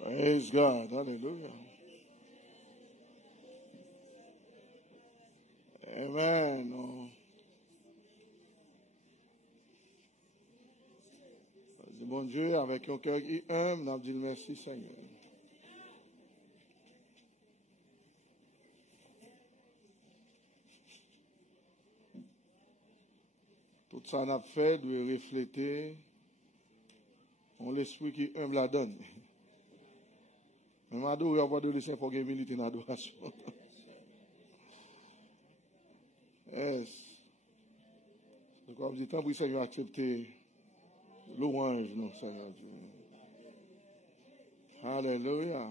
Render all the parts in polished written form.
Praise God. Hallelujah. Amen. Bon Dieu, avec un cœur humble, nous disons merci Seigneur. Tout ça n'a fait de refléter on l'esprit qui humble la donne. Mais madou, il n'y a pas de laisser pour gagner militer dans l'adoration. Yes. C'est comme dit, tant que le Seigneur a accepté louange, non, Seigneur Dieu. Alléluia.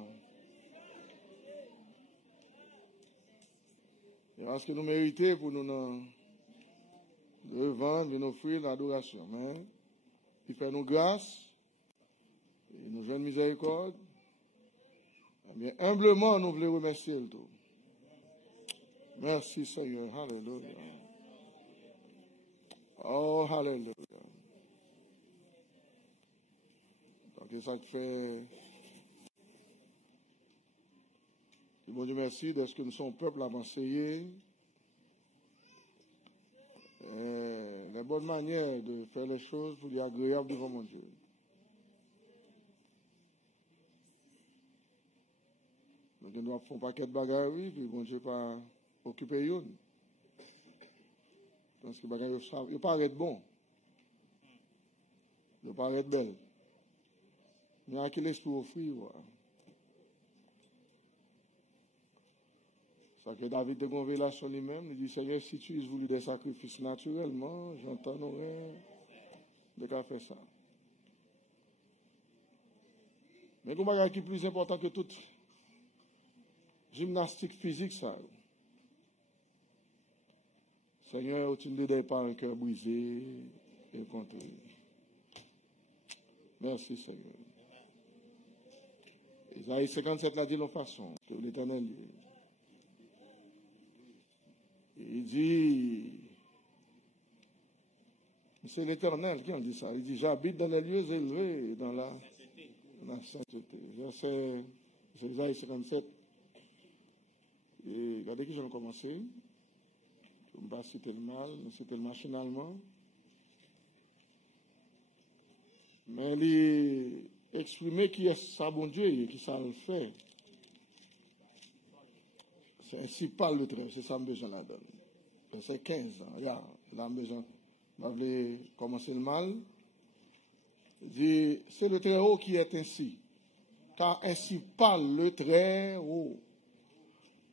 Et parce que nous méritons pour nous devant, nous offrir l'adoration. Mais il fait nous grâce, il nous donne miséricorde. Eh bien, humblement, nous voulons remercier le tout. Merci Seigneur. Alléluia. Oh, Alléluia. Donc, c'est ça qui fait. Bon Dieu merci de ce que nous sommes peuple à m'enseigner. La bonne manière de faire les choses pour les agréables devant mon Dieu. Donc, nous doivons faire un paquet de bagages, oui, puis bon Dieu pas occuper une. Parce que bagages, il paraît bon. Il paraît belle. Mais à qui l'esprit offrir, voilà. Ça que David de révélation lui-même, il dit, Seigneur, si tu voulu des sacrifices naturellement, j'entends rien de qu'à faire ça. Mais le bagage qui est plus important que toute gymnastique physique, ça. Seigneur, tu ne l'aides pas un cœur brisé et contré. Merci, Seigneur. Isaïe 57 l'a dit de façon que l'Éternel dit. Il dit, c'est l'Éternel qui en dit ça. Il dit, j'habite dans les lieux élevés, dans la sainteté. Verset, c'est Isaïe 57. Et regardez qui j'ai commencé. Je ne vais pas citer le mal, mais citer le machinalement. Mais il exprimer qui est ça, bon Dieu, et qui ça le fait. C'est ainsi parle le trait, c'est ça que besoin la donne. Verset 15, regarde, là besoin, on va commencer le mal. Il dit, c'est le très haut qui est ainsi. Car ainsi parle le très haut,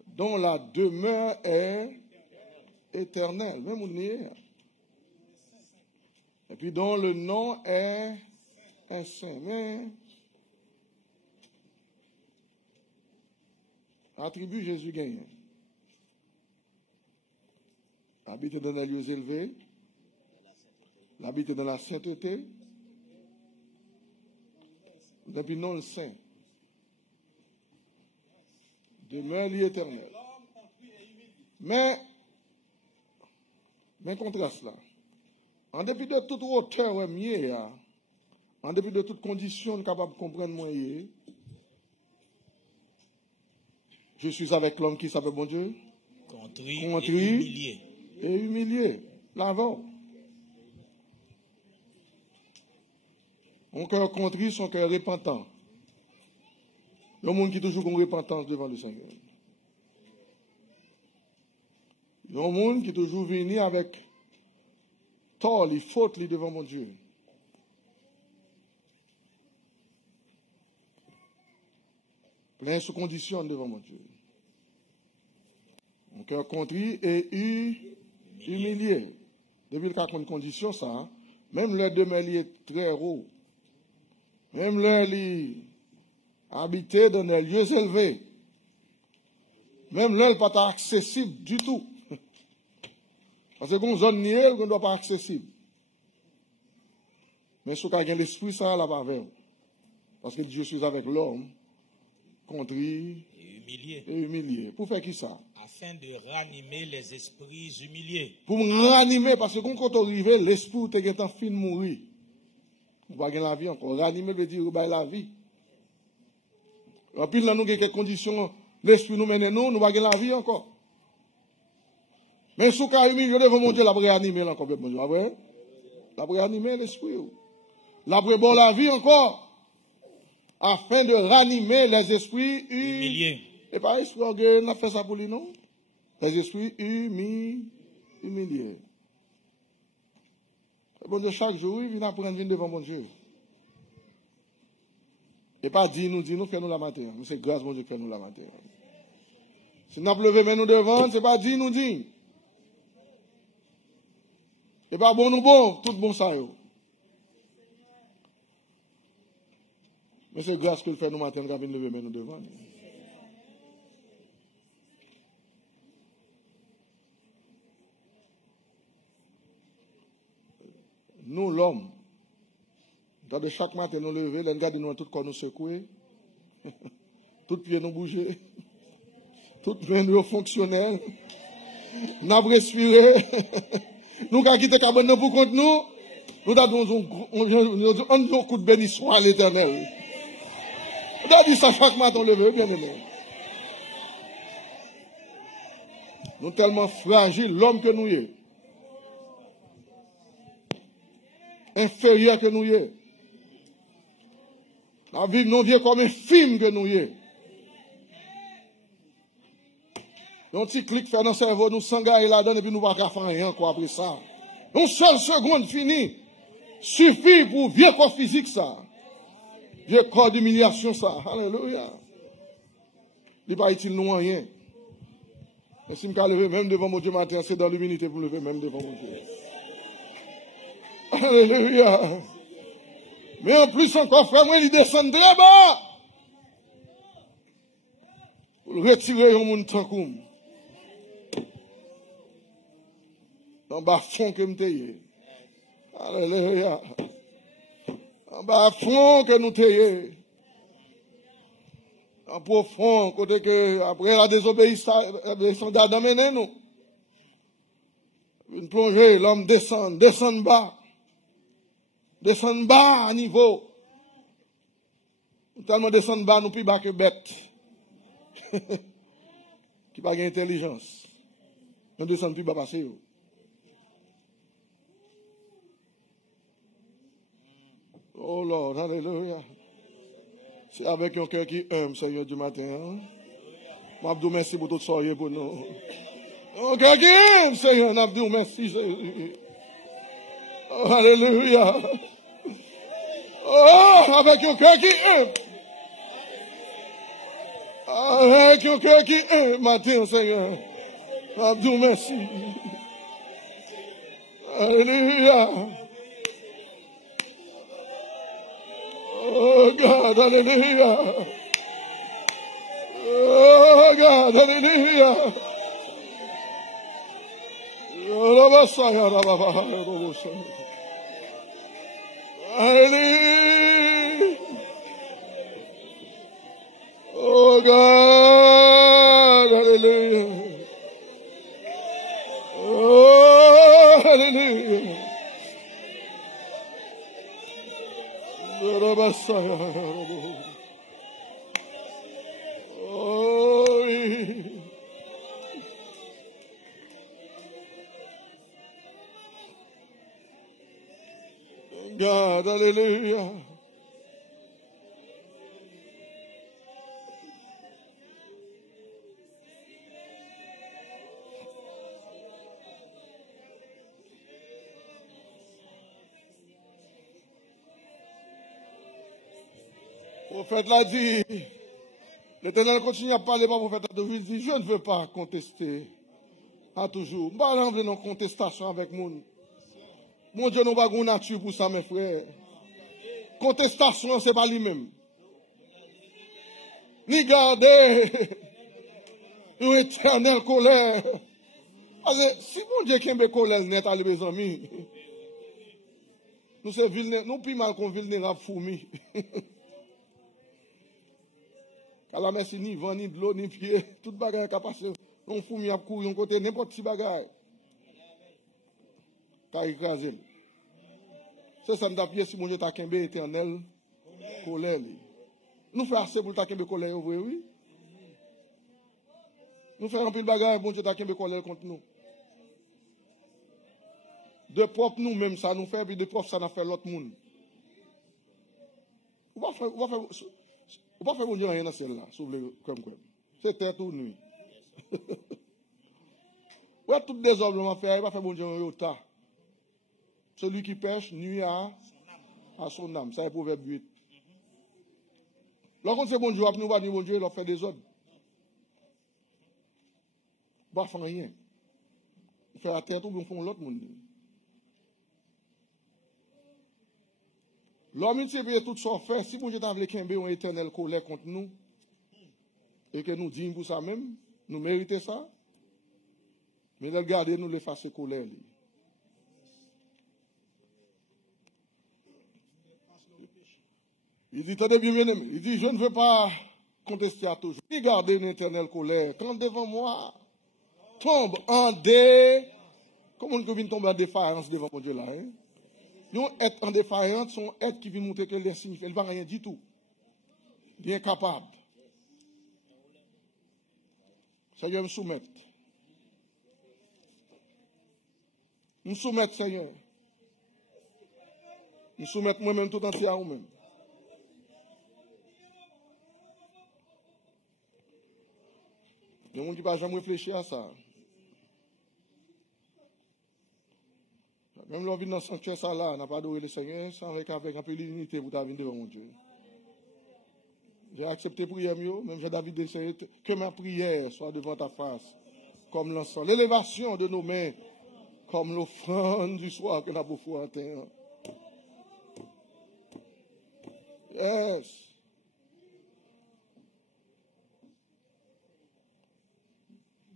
dont la demeure est éternelle, même on y est. Et puis dont le nom est un saint. Mais attribut Jésus gagne. Habite dans les lieux élevés, habite dans la sainteté, et puis non le saint. Demeure l'éternel. Mais contraste là. En dépit de toute hauteur, en dépit de toute condition capable de comprendre moi, je suis avec l'homme qui s'appelle bon Dieu. Contrit et humilié. L'avant. Mon cœur contrit, son cœur repentant. Il y a un monde qui est toujours en repentance devant le Seigneur. Il y a un monde qui est toujours venu avec tort, les fautes devant mon Dieu. Plein sous condition devant mon Dieu. Mon cœur contrit et humilié. Depuis qu'il y a une condition, ça, même le demeure est très haut. Même le habité dans des lieux élevés. Même là, il n'est pas accessible du tout. Parce que une zone niée, elle ne doit pas être accessible. Mais si vous avez l'esprit, ça, là, pas vers. Parce que Dieu suis avec l'homme, contrit et humilié. Pour faire qui ça? Afin de ranimer les esprits humiliés. Pour me ranimer, parce que quand on arrive, l'esprit est en fin de mourir. Vous ne pouvez pas gagner la vie encore. Ranimer veut dire la vie. En pile, là, nous avons quelques conditions, l'esprit nous mène nous pas la vie encore. Mais sous cas humilié devant mon Dieu, la réanimer encore, mon Dieu, après. La réanimer l'esprit. La bon la vie encore. Afin de ranimer les esprits humiliés. Et pas esprit orgueilleux, on a fait ça pour lui, non? Les esprits humiliés. Bon Dieu, chaque jour, il vient apprendre vient devant mon Dieu. Et pas dire nous, fais-nous la matin. C'est grâce, mon Dieu, fais-nous la matin. Si nous avons levé, mais nous devant, c'est pas dire nous. Et pas bon nous bon, tout bon ça. Mais c'est grâce que le fait nous matin, nous avons levé, mais nous devant. Nous, l'homme, de chaque matin nous lever, les gars nous tout corps nous secouer, tout pied nous bouger, tout main nous fonctionnel, nous avons respiré, nous avons quitté cabane pour contre nous, nous avons un coup de bénisson à l'éternel. Nous avons dit ça chaque matin lever, bien aimé. Nous tellement fragiles, l'homme que nous y est. Inférieur que nous y est. La vie nous vient comme un film que nous y est. Un petit clic fait dans le cerveau, nous s'engager là-dedans et puis nous ne pouvons pas faire rien quoi après ça. Une seule seconde finie suffit pour vieux corps physique ça. Vieux corps d'humiliation ça. Alléluia. Il n'est pas utile nous rien. Et si je me lever même devant mon Dieu matin, c'est dans l'humilité pour lever même devant mon Dieu. Alléluia. Mais en plus encore, frère, moi, il descend très bas. Pour retirer un monde tant comme. En bas fond que nous t'ayons. Alléluia. En bas fond que nous t'ayons. En profond, côté que, après la désobéissance d'Adam et nous. Une plongée, l'homme descend bas. Descend bas à niveau. Tellement descend bas, nous plus bas que bête. Qui n'a pas d'intelligence. Nous descendons plus bas passer. Oh Lord, alléluia. C'est avec un cœur qui aime, Seigneur du matin. Je vous merci pour tout ça pour nous. Un cœur qui aime, Seigneur, je vous merci, Seigneur. Oh, alléluia. Oh, avec un cœur qui aime. Avec un cœur qui aime, matin, Seigneur. Je vous merci. Alléluia. Oh, God, alléluia. Oh, God, alléluia. Hallelujah. Oh God, hallelujah. Oh, hallelujah. God, hallelujah. Le prophète l'a dit, l'Éternel continue à parler par le prophète de il dit, je ne veux pas contester à toujours. Je ne veux pas rentrer dans contestation avec moi. Mon Dieu, nous n'avons pas de nature pour ça, mes frères. Contestation, ce n'est pas lui-même. Ni garder une éternelle colère. Parce que si mon Dieu qui a une colère net à mes amis, nous sommes vulnérables, nous plus mal qu'on vulnérable fourmis. Car la merci ni vent, ni de l'eau, ni pied, toute bagarre qui a passé, on fourmi à courir, on côté n'importe qui bagarre. Car écrasé. C'est ça, nous avons si mon Dieu t'a qu'un éternel colère. Nous faisons assez pour taquer de colère, oui. Nous faisons un peu de bagarre, bon Dieu, taquer de colère contre nous. De propre nous-mêmes, ça nous fait, puis de propre, ça nous fait l'autre monde. On va faire bon Dieu rien dans celle-là, s'ouvre comme. C'est tête ou nuit. Ouais, tout désordre, il va faire bon Dieu un tas. Celui qui pêche, nuit à son âme. Ça est proverbe 8. Lorsqu'on c'est bon Dieu, nous va dire bon Dieu, il a fait des ordres. On va faire rien. On fait la tête ou on fait l'autre monde. L'homme, il sait payer tout son fait. Si bon Dieu t'a voulu qu'il y ait un éternel colère contre nous, et que nous disons pour ça même, nous méritons ça, mais regardez, nous les faisons colère. Il dit, tenez bien, bien-aimé, il dit, je ne veux pas contester à toujours. Regardez une éternelle colère. Quand devant moi tombe comment on peut tomber en défaillance devant mon Dieu là, hein? Nous, être en défaillance, sont être qui vient montrer qu'elle est insignifiante. Elle ne va rien du tout. Bien capable. Seigneur, me soumettre. Me soumettre, Seigneur. Me soumettre moi-même tout entier à vous-même. Il y a des gens qui ne vont jamais réfléchir à ça. Même l'envie dans le sanctuaire, ça là, n'a pas adoré le Seigneur, sans avec un peu d'unité pour venir devant mon Dieu. J'ai accepté prière mieux, même j'ai David essayé que ma prière soit devant ta face, comme l'encens. L'élévation de nos mains, comme l'offrande du soir que nous avons fait en terre. Yes.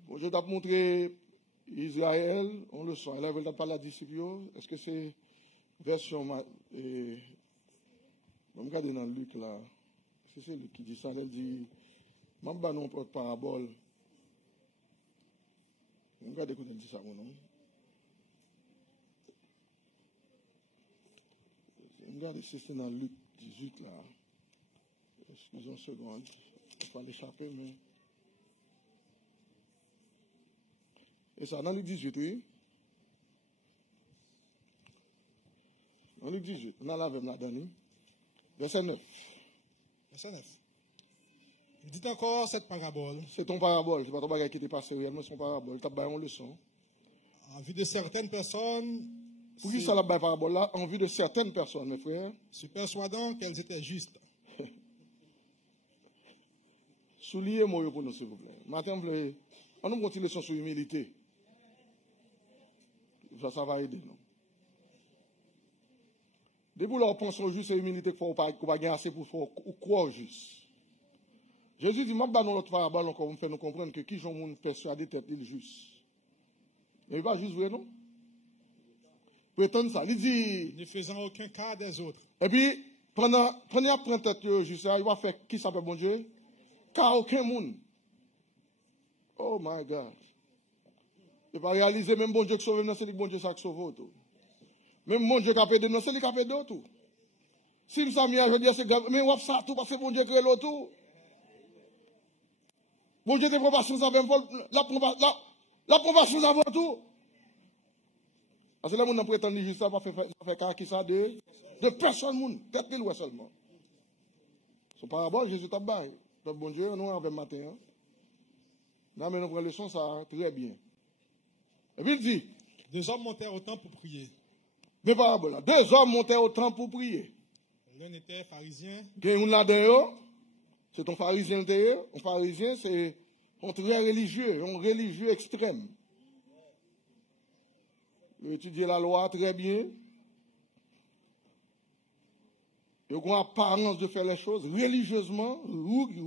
Bon, je t'ai montré Israël, on le sent. Elle ne veut pas la disciple. Est-ce que c'est version. Je vais regarder dans Luc là. C'est Luc qui dit ça. Elle dit. Je ne sais pas non pour parabole. Je vais regarder comment elle dit ça, mon nom. Regardez si c'est dans Luc 18 là. Excusez une seconde. Il faut l'échapper, mais. Et ça, dans Luc 18, oui. Dans Luc 18, on a la même là-dedans. Verset 9. Verset 9. Il dit encore cette parabole. C'est ton parabole, c'est pas ton bagage qui t'est passé réellement, c'est ton parabole. Tu as bien une leçon. En vue de certaines personnes. Pour qui ça la parabole là? En vue de certaines personnes, mes frères. Se persuadant qu'elles étaient justes. Souliez-moi pour nous, s'il vous plaît. Maintenant, on nous montre une leçon sur l'humilité. Ça va aider, non? Dès que vous pensez juste à l'humilité, qu'il ne faut pas gagner assez pour croire juste. Jésus dit, moi, dans notre parabole, encore, on fait nous comprendre que qui sont les persuadés d'être juste. Mais il va juste vrai, non? Prétendre ça. Il dit. Ne faisant aucun cas des autres. Et puis, pendant après tête juste, il va faire qui s'appelle bon Dieu? Car aucun monde. Oh my God. Il va réaliser même bon Dieu qui sauve, c'est le bon Dieu qui sauve tout. Même bon Dieu qui a pédé, c'est lui qui a pédé tout. Si ça m'y a, je dis, c'est grave. Mais on va ça tout parce que bon Dieu crée l'autre tout. Bon Dieu te prend pas ça même l'approbation avant tout. Parce que là, on a prétendu juste ça, ça fait qu'à qui ça de personne, monde. Peut-être qu'il ouais seulement. Son parabole, Jésus t'a baillé. Bon Dieu, nous avons matin. Hein? Là, mais nous prenons le son, ça, très bien. Et puis il dit. 2 hommes montèrent au temple pour prier. Deux paraboles là. 2 hommes montèrent au temple pour prier. L'un était pharisien. Un là-dedans, c'est un pharisien d'ailleurs. Un pharisien, c'est un très religieux, un religieux extrême. Il étudie la loi très bien. Il a une apparence de faire les choses religieusement,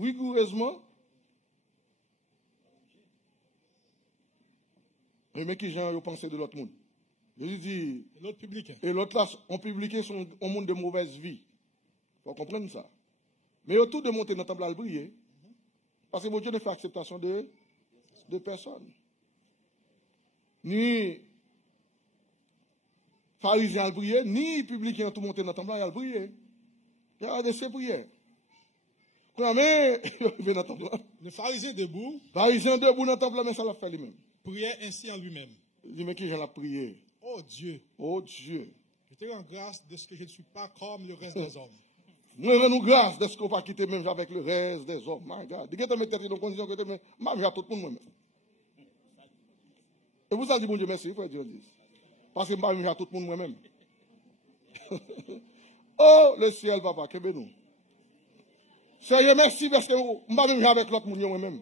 rigoureusement. Mais qui gens ont pensé de l'autre monde? Il dit. L'autre publicain. Et l'autre là, on publié son un monde de mauvaise vie. Il faut comprendre ça. Mais il y a tout de monter dans le temple à prier. Parce que mon Dieu ne fait acceptation de personne. Ni pharisien à prier, ni publicain tout monter dans le temple à prier. Regardez ces prières. Quand même, il vient dans le temple. Le pharisien debout Pharisien debout dans le temple, mais ça l'a fait lui-même. priait ainsi en lui-même. Il dit, mais qui j'en a prié? Oh Dieu, Oh Dieu. je te rends grâce de ce que je ne suis pas comme le reste des hommes. Nous rendons grâce de ce qu'on va quitter même avec le reste des hommes. My God. Dis que tu mets dans condition que tu mets, je vais tout le monde moi-même. Et vous avez dit, bon Dieu, merci, frère Dieu. Parce que je vais tout le monde moi-même. Oh, le ciel, papa, que nous. Seigneur, merci parce que je ne vais pas avec l'autre monde moi-même.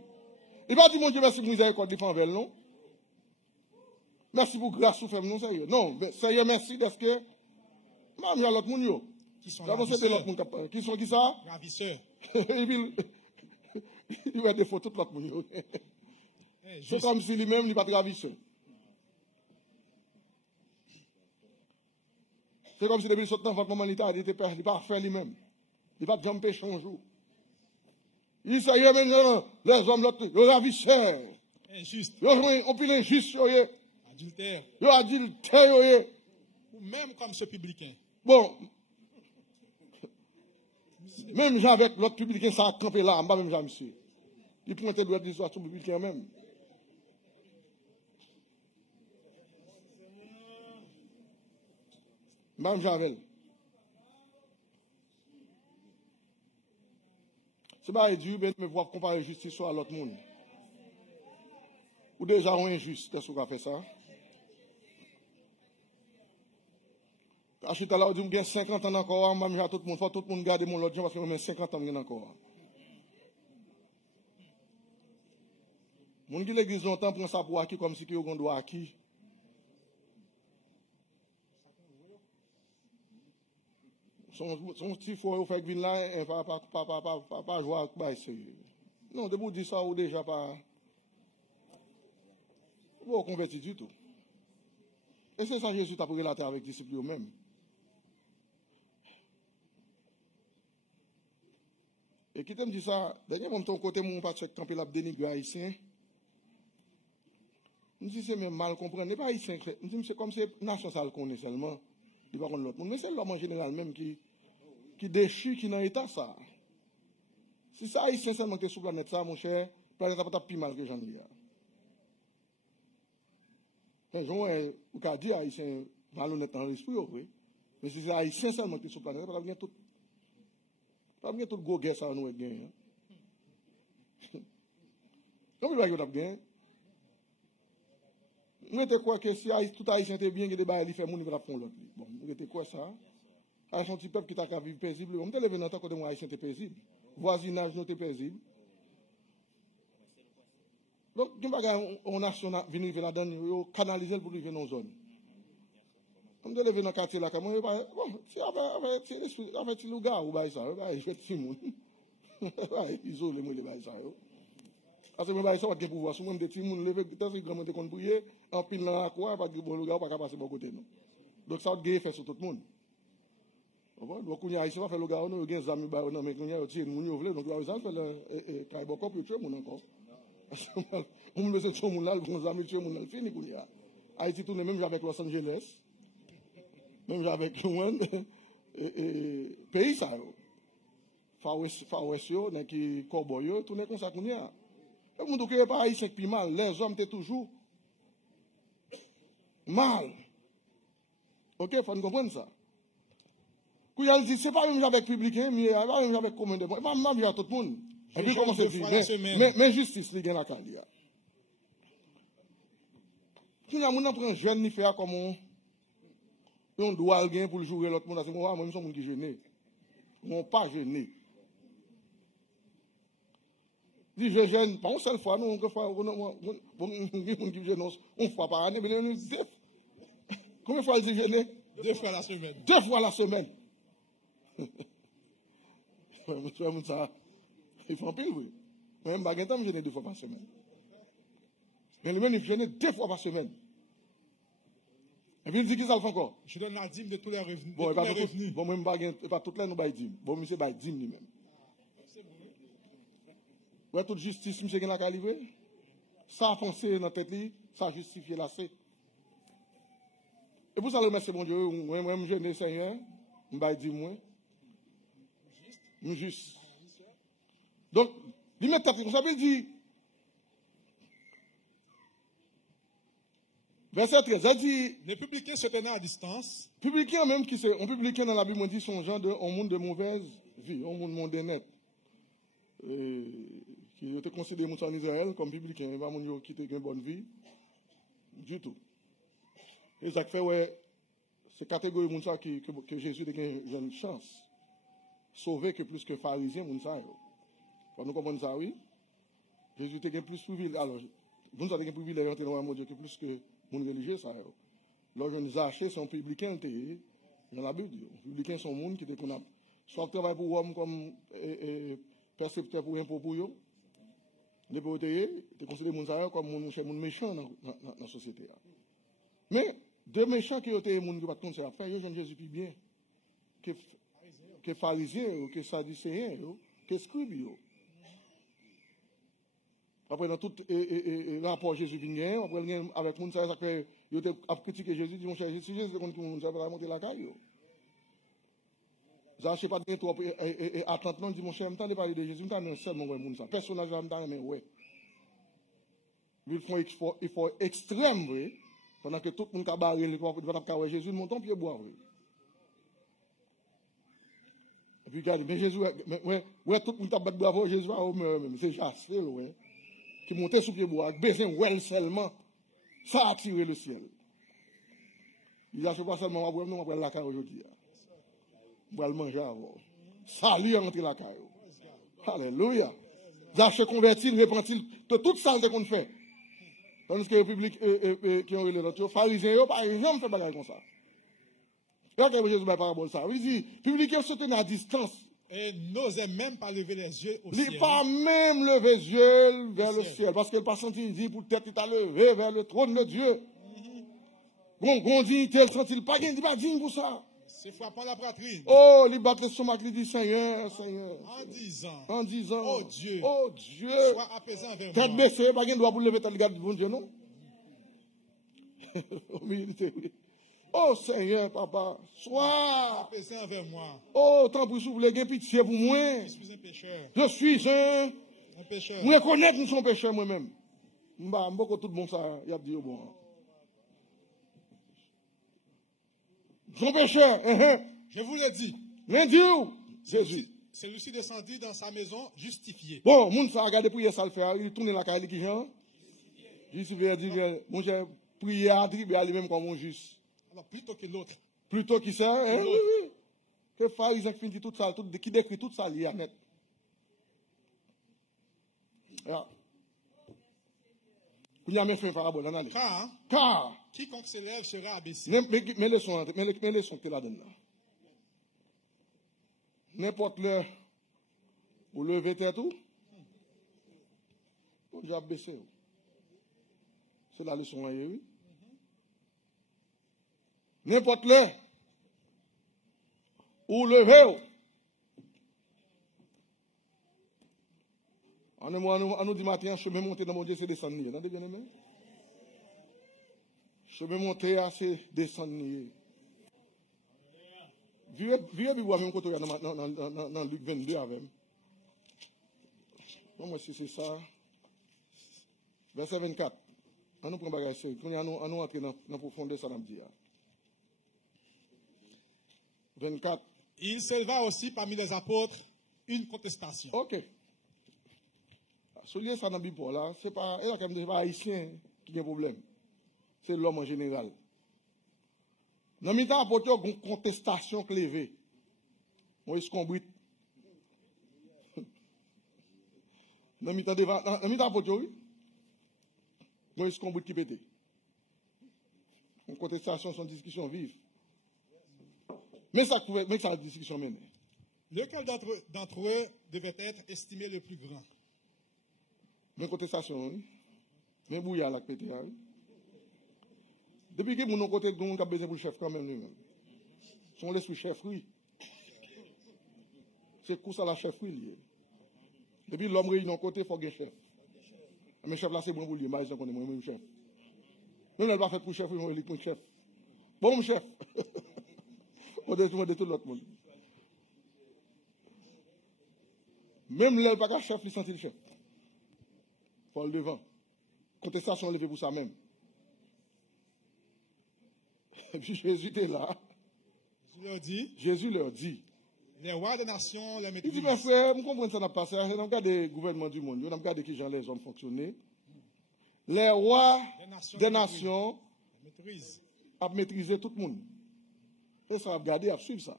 Il va dire, mon Dieu, merci pour miséricorde de l'envers, non? Merci pour grâce ou femme, non, sérieux. Non, Seigneur, merci parce que je vais l'autre monde. Qui sont D'abord, c'était l'autre monde qui sont qui ça? ravisseurs. Il va des photos de l'autre monde. C'est comme si lui-même, il n'est pas ravisseur. C'est comme si depuis ce temps, votre maman, il était parfait lui-même. Il va jamais pécher un jour. Il s'est maintenant, les hommes, les ravisseurs. Injuste. Ils ont pris l'injuste, Adultère. ils ont adultère. Ou même comme ce publicain. Bon. Même Jean avec l'autre publicain, ça a campé là, en bas même Jean, monsieur. Il pointait le doigt de l'histoire sur le publicain même. Même Javel. C'est pas Dieu, mais pouvoir comparer justice à l'autre monde. Ou déjà on injuste, qu'est-ce qu'on a fait ça? Quand je suis là, on dit que j'ai 50 ans encore, je vais tout le monde, faut tout le monde garder mon autre parce que j'ai 50 ans encore. Mon qui l'église longtemps prend ça pour acquis comme si on doit acquis. Son petit frère au fait que là, pas jouer avec ça. Non, de vous dire ça ou déjà pas. Vous converti du tout. Et c'est ça que Jésus t'a pour relater avec les disciples eux-mêmes. Et qui te dit ça, d'ailleurs, mon ton côté, mon pas check quand il a dénigré haïtien. Je dis c'est même mal comprendre. n'est pas haïtien. Je dis c'est comme si nation ça le connaît seulement. Il va connaître l'autre monde. Mais c'est l'homme en général même qui déchire, qui est dans l'état ça. Si ça haïtien seulement que sur la planète ça, mon cher, la planète pas plus mal que j'en ai. Vous pouvez dire haïtien malhonnête dans l'esprit, oui. Mais si c'est haïtien seulement qui est sur la planète, ça va venir tout. Ça va venir tout le gros guerre ça nous est bien. Comment il va y avoir bien? Nous était quoi que si tout haïtien était bien, que des bails, il fait mon livre pour l'autre. Bon, nous était quoi ça? À son petit peuple qui t'a qu'à vivre paisible. On te lever dans le temps que moi haïtien était paisible. Voisinage nous était paisible. Donc, on nation venir là-dedans, canaliser pour vivre dans nos zones. On te lever dans le quartier là, bon, si avec petit lugar, ou bah ça, je vais te monde. Isolé moi les bails ça. Parce que moi bails ça va te pouvoir, si moi des petits monde lever tant que grand monde qu'on prier, en pile là quoi, pas de bon lugar pas passer bon côté non. Donc ça va te faire sur tout le monde. Donc, on y a ici, on va faire le gars, on a des amis, on a des amis, on a des donc on va faire quand il va pas tuer mon encore. On me laisse tuer mon là, on a amis tuer mon là, fini qu'on y a. Haïti tourne même avec Los Angeles, même avec Yuan, pays ça. Far West, qui cowboy, tourne comme ça qu'on y a. Et vous ne pouvez pas haïtien qui mal, les hommes étaient toujours mal. Ok, il faut comprendre ça. Quand il dit, c'est pas même avec publicain, mais pas même avec commune de moi. Pas même avec tout le monde. Et puis, comment c'est fait? Mais justice, il y a la candidat. Quand on prend un jeune, il fait comme on doit le gagner pour le jouer l'autre monde. C'est moi, je suis un monde qui est gêné. On pas gêné. Dit, je gêne, pas une seule fois, nous, on fois par année, mais nous disons, combien de fois il dit gêné? 2 fois la semaine. 2 fois la semaine. Il faut en pile, oui. Même Baguetam, je gêne 2 fois par semaine. Mais lui-même, il gêne 2 fois par semaine. Et puis il dit qu'il ça le fait encore. Je donne la dîme de tous les revenus. Bon, bon, même pas toutes les nous bail dîme. Bon, monsieur bail dîme lui-même. Ouais, toute justice, monsieur qui n'a livré. Ça a foncé dans la tête, ça a justifié la C. Et pour ça, le remercier, bon Dieu, moi, je suis Seigneur, je vais dire, moi, juste. Donc, il met tête, ça veut dire, verset 13, ça dit, Les publicains se tenaient à distance, publicain même qui c'est, un publicain dans la Bible, on dit son genre de, un monde de mauvaise vie, un monde mondain qui était considéré en Israël comme publicain, il va mon qui était une bonne vie, du tout. Et ça fait, ouais, c'est catégorie de gens que Jésus a une chance, sauver que plus que pharisiens, quand nous comprenons ça, oui, Jésus a plus de privilèges, alors, nous avons des privilèges d'entrer dans le monde que plus que les religieux, ça. Lorsque nous achetons, c'est un publicain dans la Bible. Les publicains sont des gens qui soit travaillent pour l'homme comme percepteur pour impôt pour eux. Les pauvres, ils considèrent comme des méchants dans la société. Mais, deux méchants qui ont été des gens qui ne sont pas faire, ils ont Jésus plus bien que pharisiens, que sadducéens, que scribes. Après, dans tout rapport Jésus qui vient, après, avec moun ça fait, il a critiqué Jésus, dit, mon cher, si Jésus compte moun ça va monter la caille. Ça, je sais pas de trop, et attentement, dit, mon cher, je parler de Jésus, je ne sais pas moun ça. Personnage, je ne ouais. Ils font effort extrême, oui, pendant que tout le monde a barré, il va faire Jésus, monte pied bois, oui. Et puis, regardez, mais Jésus, ouais, tout le monde a battu bravo, Jésus va au même, c'est chassé, oui. Qui montait sous pied bois, baiser well seulement, ça a attiré le ciel. Il a fait pas seulement, on va la caille aujourd'hui. On va le manger avant. Ça lui a rentré la caille. Alléluia. Ça se convertit, repentit de toute saleté qu'on fait. Tandis que les publics qui ont eu les autres, pharisiens, par exemple, fait bagarre comme ça. Regardez Jésus par parabole ça. Il dit, public qui se tenait à distance. et n'osait même pas lever les yeux au ciel. Il n'a pas même levé les yeux vers le ciel. Parce qu'il n'a pas senti, il dit, pour peut-être il t'a levé vers le trône de Dieu. Bon, dignité, il senti pas digne, il pas digne pour ça. C'est frappant la poitrine. Oh, il bat le stomac, il dit, Seigneur. En disant, oh Dieu, sois apaisant avec tête moi. baissée, pas de droit pour lever tête garde, bon Dieu, non? Oh Seigneur, papa, sois Apaisant avec moi. oh, tant pour souffler, gain pitié pour moi. Je suis un pécheur. Je suis Un pécheur. je reconnais que nous sommes pécheurs moi-même. Beaucoup tout le monde ça, il a dit bon. Nous sommes pécheurs. Je vous l'ai dit. Lundi, Jésus. Celui-ci descendit dans sa maison justifié. Bon, moun ça a regardé prier ça le fait, il tourne la caille qui vient. Justifié dit mon cher prier à attribuer à lui-même comme un juste. Alors plutôt que l'autre. Plutôt qui ça, oui. Que pharisien qui finit tout ça, qui décrit tout ça, il y a net. Il y a même fait parabole, on a dit. Car, quiconque s'élève sera abaissé. mais les sons que tu la donnes là. N'importe l'heure, vous levez tête tout, on déjà baissé. C'est la leçon, oui. N'importe l'heure, ou levez. On nous dit matin, chemin monté dans mon Dieu, c'est descendre. Vous entendez bien aimé? Chemin monté, c'est descendre. Vieux Bibois, même côté dans Luc 22 avec. Moi, c'est ça. Verset 24. On nous prend bagage ça. On nous entre dans la profondeur, ça nous dit. 24. Il s'éleva aussi parmi les apôtres une contestation. Ok. Celui ça dans la Bible là, c'est pas, il y a quand même des haïtiens qui ont un problème. C'est l'homme en général. Dans le temps, apôtre, il y a une contestation clévée. Moïse Combrit. Dans le temps, apôtre, oui. Moïse Combrit qui pétait. Une contestation, c'est une discussion vive. Mais ça la discussion mène. Lequel d'entre eux devait être estimé le plus grand? Mais contestation, oui. Mais bouillard la pété, oui. Depuis que mon côté de nous a besoin pour le chef quand même lui-même. Son l'esprit chef, oui. C'est pour ça la chef, oui. Depuis l'homme réunit d'un côté, il faut qu'il y ait chef. Mais chef là, c'est bon pour lui, mais ils connaissent moi-même chef. Même elle va faire pour chef, ils vont élire pour chef. Bon chef. On détourne de tout l'autre monde. Même là, pas qu'un chef, il sentit le chef. Faut le devant. Contestation levée pour ça même. Et puis Jésus était là. Jésus leur dit. Les rois des nations les Il maîtrisent. dit, mes frères, vous comprenez ça n'a pas passé. On regarde le gouvernement du monde, on regarde qui gens les hommes fonctionner. Les rois des nations ont maîtrisé tout le monde. Et ça a regardé, a suivi ça.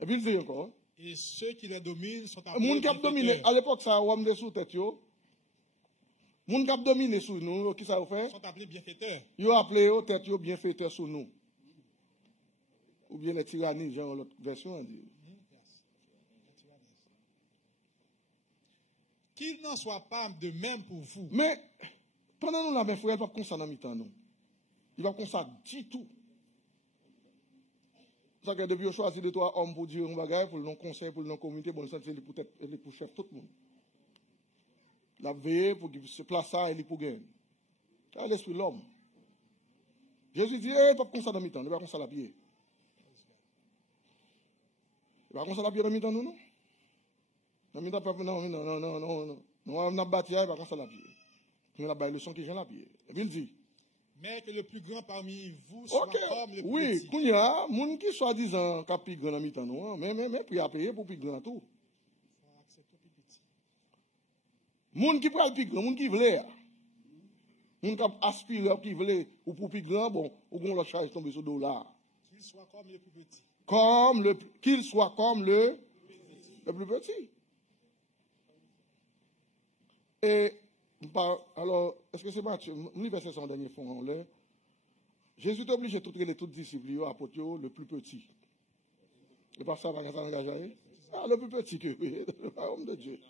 Et puis il dit encore. Et ceux qui les dominent sont Les gens qui ont dominé, à l'époque, ça a été sous tête. Les gens qui ont dominé sur nous, qui ça a fait? Sont appelés bienfaiteurs. Ils ont appelé aux têtes bienfaiteurs sur nous. Ou bien les tyrannies, genre l'autre version, on dit. Qu'il n'en soit pas de même pour vous. Mais, pendant nous, là, mes frères, il va comme ça dans mi-temps, nous. Il va comme ça du tout. Ça que depuis, on choisit de trois hommes pour dire un bagage, pour le non-conseil, pour le non-communauté, bon, ça, c'est pour chef tout le monde. La veille, pour qu'il se place ça, et pour gagner. C'est l'esprit de l'homme. Jésus dit, il va comme ça dans mi-temps, il va comme ça la pied. Il va comme ça la pied dans mi-temps, nous, non? Dans mi-temps, non, on a bâti, il va comme ça la pied. Il a le son qui vient la pied. Et puis il dit, mais que le plus grand parmi vous soit comme le plus oui, petit. Oui, il y a moun qui soi-disant qui a plus grand dans mi-temps, non? Mais puis a payé pour plus grand tout. Moun qui prend plus grand, moun qui veut. Moun qui aspire, qui veut, ou pour plus grand, bon, ou qu'on la charge tomber sur le dollar. Qu'il soit comme le plus petit. Qu'il soit comme le plus petit. Et, alors, est-ce que c'est Matthieu? L'université, c'est en dernier fond, là. Jésus est obligé de tous les disciples, apôtres, le plus petit. Le pasteur va s'engager. Ah, le plus petit que l'homme de Dieu.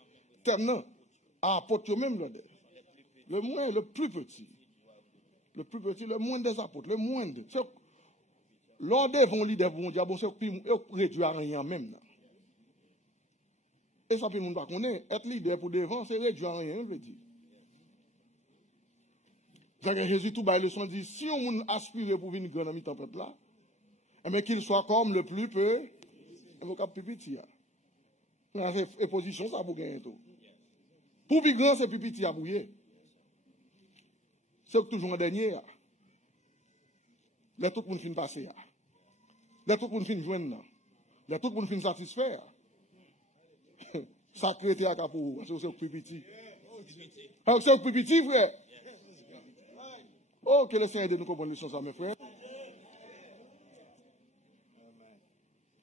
Terminant. Apôtres, même là. Le moins, le plus petit. Le plus petit, le moins des apôtres. Le moins de. L'ordre vont leader pour dire, bon, c'est réduit à rien même. Là. Et ça, tout le monde va connaître. Être leader pour devant, c'est réduit à rien, je veux dire. Jésus tout bas leçon dit, si on aspire pour venir grand ami tempête là, mais qu'il soit comme le plus peu, on va plus petit. Et position, ça pour gagner tout. Pour plus grand, c'est plus petit à bouiller. C'est toujours un dernier. Là, tout le monde finit passer. Là, tout le monde finit joindre. Là, tout le monde finit satisfaire. Ça traité à capou, c'est le plus petit. Alors, c'est le plus petit, frère. Oh, que le Seigneur de nous comprendre les choses, mes frères.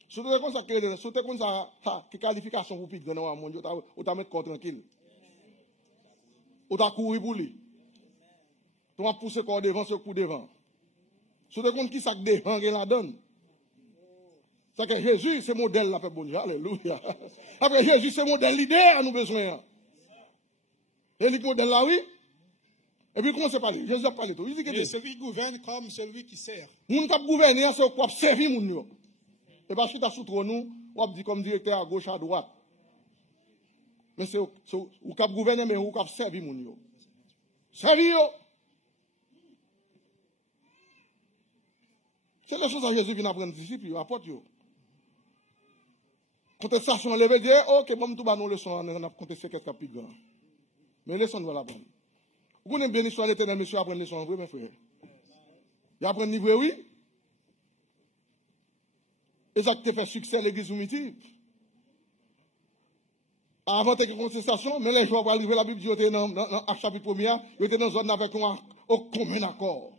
Surtout comme ça, que qualification pour piquer dans le monde, on t'a mis corps tranquille. On t'a couru pour lui. On va pousser corps devant, ce coup devant. Surtout comme qui ça devant, il la donne. C'est que Jésus, c'est modèle, la paix bon Dieu. Alléluia. Après Jésus, c'est modèle, l'idée à nous besoin. Et le modèle là, oui. Et puis, comment c'est parlé? Jésus a parlé tout. Il dit que celui qui gouverne comme celui qui sert. Moun qui gouverne, c'est quoi servir moun yo. Et parce que tu as sous nous, on dit comme directeur à gauche, à droite. Mais c'est ou qui gouverne, mais ou qui servir moun yo. Servir yo. C'est la chose à Jésus vient apprendre disciples, apporte yo. Contestation, levé dire, ok, bon, tout bas nous leçons, on a contesté qu'est-ce qu'il y a plus grand. Mais leçon, nous va l'apprendre. Vous connaissez bien l'histoire de l'éternel, monsieur, apprendre leçon en vrai, mes frères. Il apprend le vrai, oui. Et ça te fait succès à l'église primitive. Avant de contestation, mais les gens vont arriver la Bible, ils étaient dans le chapitre 1er, ils étaient dans une zone avec un commun accord.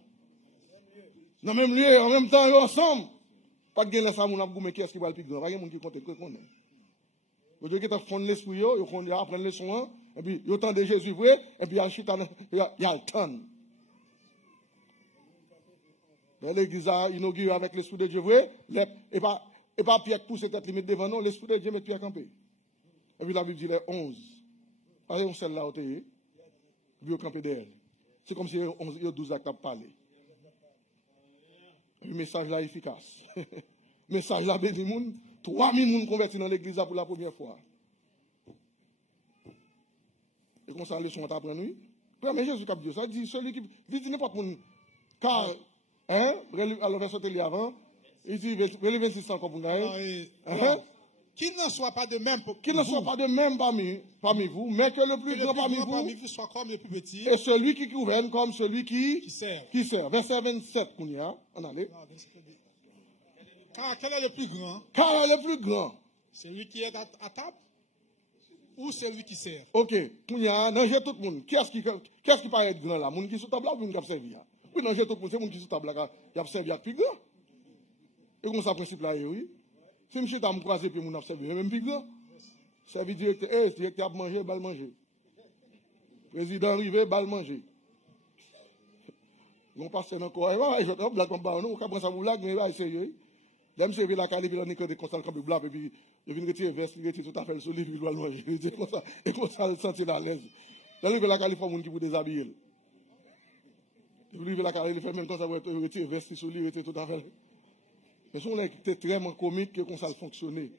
Dans le même lieu, en même temps, ils ensemble. Pas de gain dans ça, mon abgoumé qui est-ce qui va le plus grand. Pas de monde qui compte, que connaît. Vous devez fondre l'esprit, vous apprendre les soins, et puis, il y a tant de Jésus vrai, et puis, ensuite, il y a le temps. L'église a inauguré avec l'esprit de Dieu vrai, et pas Pierre qui pousse tête limite devant nous, l'esprit de Dieu met Pierre campé. Et puis, la Bible dit les 11. Par exemple, celle-là, et puis, au campé d'elle. C'est comme si il y a 12 actes à parler. Le message là efficace. Le message là béni moun. 3000 moun convertis dans l'église pour la première fois. Et comment ça, les leçons t'apprendre, oui? Mais Jésus cap Dieu, ça dit celui qui dit n'importe monde. Car, hein, alors verset li avant, il dit, le 26 encore pour nous. Qu'il n'en soit pas de même pour Qu'il ne soit pas de même parmi vous, mais que le plus grand parmi vous soit comme le plus petit et celui qui gouverne comme celui qui sert. Verset 27, Kounia, on allait. Car quel est le plus grand? Car le plus grand. Celui qui est à table ou celui qui sert? Ok, Kounia, non, j'ai tout le monde. Qui est-ce qui paraît être grand là? Moun qui sous table là ou moun qui a servi là? Oui, non, j'ai tout le monde, c'est moun qui sous table là, qui a servi à plus grand. Et comme ça, principe là, oui. Si je suis à me croiser, puis mon observé, même plus grand. Ça veut dire que, directeur a mangé, balle manger. Président arrivé, balle manger. On passe dans le corps, je vais blague comme ça, on prend ça pour blague, mais là, c'est sérieux. Dès que je vais la caler, puis on est comme ça, comme blague, et puis je viens retirer veste, je retire tout à fait le soleil, puis je dois le manger. Et comme ça, le sentir à l'aise. Dès que je vais la caler, il faut un monde qui vous déshabille. Et puis, je vais la caler, il fait même temps, ça va retirer veste, le soleil, retirer tout à fait. Mais si on est très comique que comme ça fonctionne.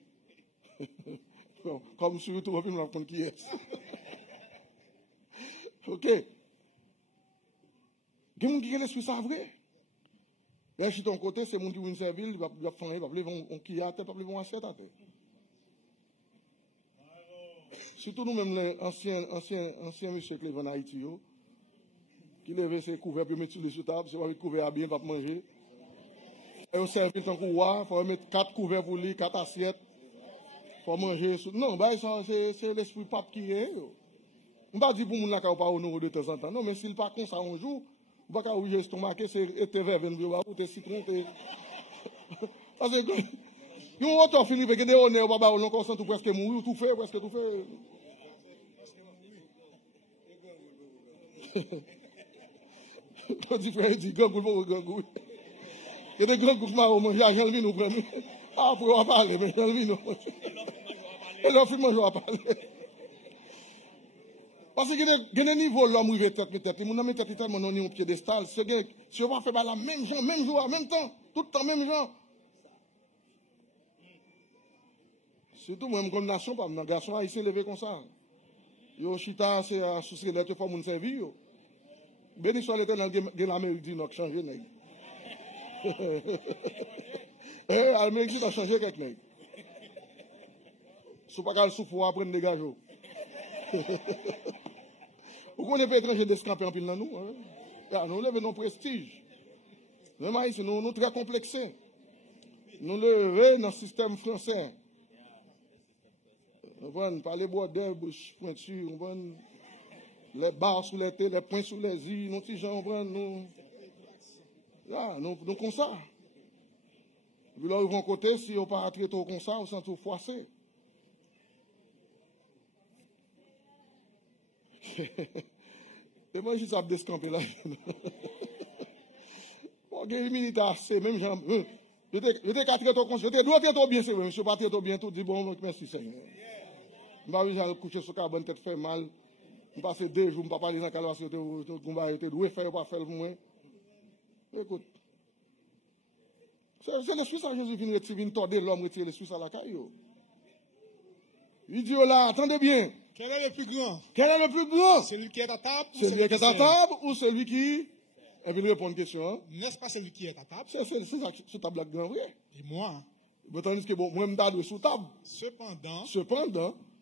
Comme sur YouTube, on va comprendre qui est. Ok. Il y a des gens qui ont l'esprit ça vrai. Là, je suis de ton côté, c'est les gens qui vont servir, ils vont faire un qui a tête, ils vont assiette à tête. Surtout nous-mêmes, les anciens monsieur qui vont en Haïti, qui levaient ses couverts, puis mettre sur le sous-table, c'est pas mettre couvert à bien, pas manger. Et on servi tant qu'on voit, il faut mettre 4 couverts pour lui, 4 assiettes. Il faut manger. Non, bah, c'est l'esprit pape qui est. On ne va pas dire pour moun la ka ou pas honorer de temps en temps. Non, mais s'il pas comme ça un jour, on va pas oublier estomaquer, c'est te verveine, ou te citron, parce que, yon autre fini avec des honneurs, papa, on consent tout presque mourir, tout fait, presque tout fait. On dit frère, il dit gangou, pas gangou. Il y a des grands groupes marrons, il y a rien de nous prendre. Ah, pour en parler, mais rien de nous. Et là, finalement, je vais parler. Parce qu'il y a des niveaux, l'homme qui est tête, mon homme est tête, mon nom est au piédestal. Si on va faire la même jour, en même temps, tout le temps, même genre. Surtout, moi, comme nation, pas mon garçon haïtien levé comme ça. Yo, chita, c'est un souci de l'autre fois, mon servir. Béni soit l'éternel de l'Amérique du Nord, changer, n'est-ce pas? L'Amérique du Nord a changé quelque chose. Si vous ne pouvez pas souffrir, après, dégage. Vous connaissez pas étranger d'escamper en pile dans nous. Nous levons nos prestiges. Nous sommes très complexés. Nous levons dans le système français. On va parler bordel, bouche pointue, on va les barres sous les têtes, les points sous les yeux, nous petits gens, nous. Là, nous comme ça. Puis là, ils vont côté, si on pas traiter comme ça, on s'en trouve froissé. Et moi, je suis descampé là. Bon, il y a des militaires, c'est même genre. Je t'ai traité comme ça. Je t'ai traité bien, c'est vrai. Je ne pas traité bien, tout dit bon, merci, Seigneur. Je vais aller coucher sur la bonne tête, fait mal. Je passe 2 jours, je ne vais pas parler dans la calvaire, je vais doué, faire, pas faire pour moi. Écoute. C'est l'esprit ça, Jésus vient tordre l'homme, retirer l'esprit ça à la caillou. Il dit là, attendez bien. Quel est le plus grand? Quel est le plus grand? Celui qui est à table ou celui qui est à table ou celui qui. Et puis nous répondons à une question. N'est-ce pas celui qui est à table? C'est ça, sous table grand vrai. Et moi? Tandis que bon, moi, je suis sous table. Cependant,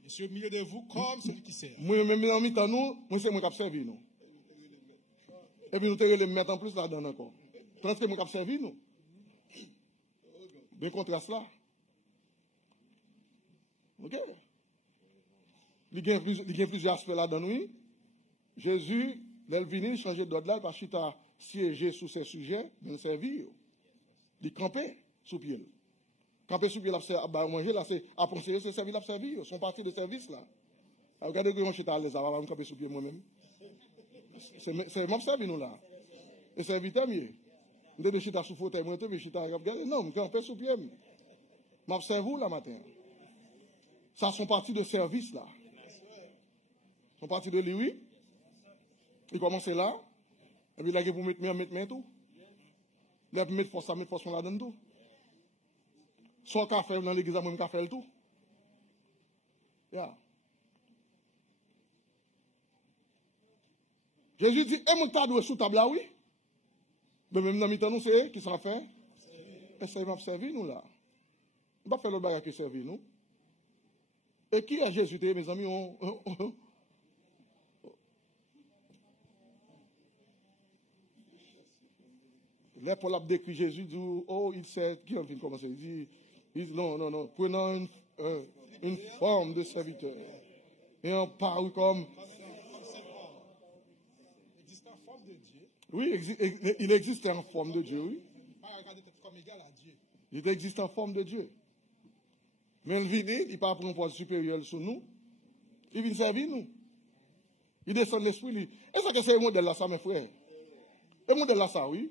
je suis au milieu de vous comme celui qui sert. Moi-même, en mi-temps, moi, c'est moi qui ai servi, nous. Et puis nous devons les mettre en plus là-dedans encore. Tandis que moi qui ai servi, nous. Bien contre cela. Ok? Il y a plusieurs aspects là-dedans, oui. Jésus, il vient changer d'ordre là, parce qu'il a siégé sous ses sujets, il a servi. Il campait sous pied. Camper sous pied, à manger, là, c'est à penser, c'est servir, à servir. Son parti de service là. Regardez que je suis à l'aise, à camper sous pied moi-même. C'est mon servi, nous là. Et serviteur mieux. Je suis à sous fauteuil, moi, je suis à regarder. Non, je camper sous pied. M'observe vous là matin. Ça, son parti de service là. Son parti de lui, oui. Il commence là. Et puis là, il vous mettre main tout. Là, il mettre force là-dedans tout. Soit qu'a fait dans l'église, moi, qu'a fait le tout. Yeah. Jésus dit, et mon tas de sous table là, oui. Mais même dans mi-temps, nous, c'est qui s'en fait. Et ça, il m'a servi, nous, là. On ne va pas faire le bagage qui servi, nous. Et qui a Jésus, mes amis? Là, Paul a décrit Jésus, dit, oh, il sait, qui a vu commencer? Il dit, non, prenant une forme de serviteur. Et en parle comme. Il existe en forme de Dieu. Oui, il existe en forme de Dieu, oui. Pas regarder comme égal à Dieu. Il existe en forme de Dieu. Mais il vient, il part pour un poids supérieur sur nous. Il vient servir nous. Il descend l'esprit. Est-ce que c'est le modèle là, ça, mes frères? Le modèle là, ça, oui.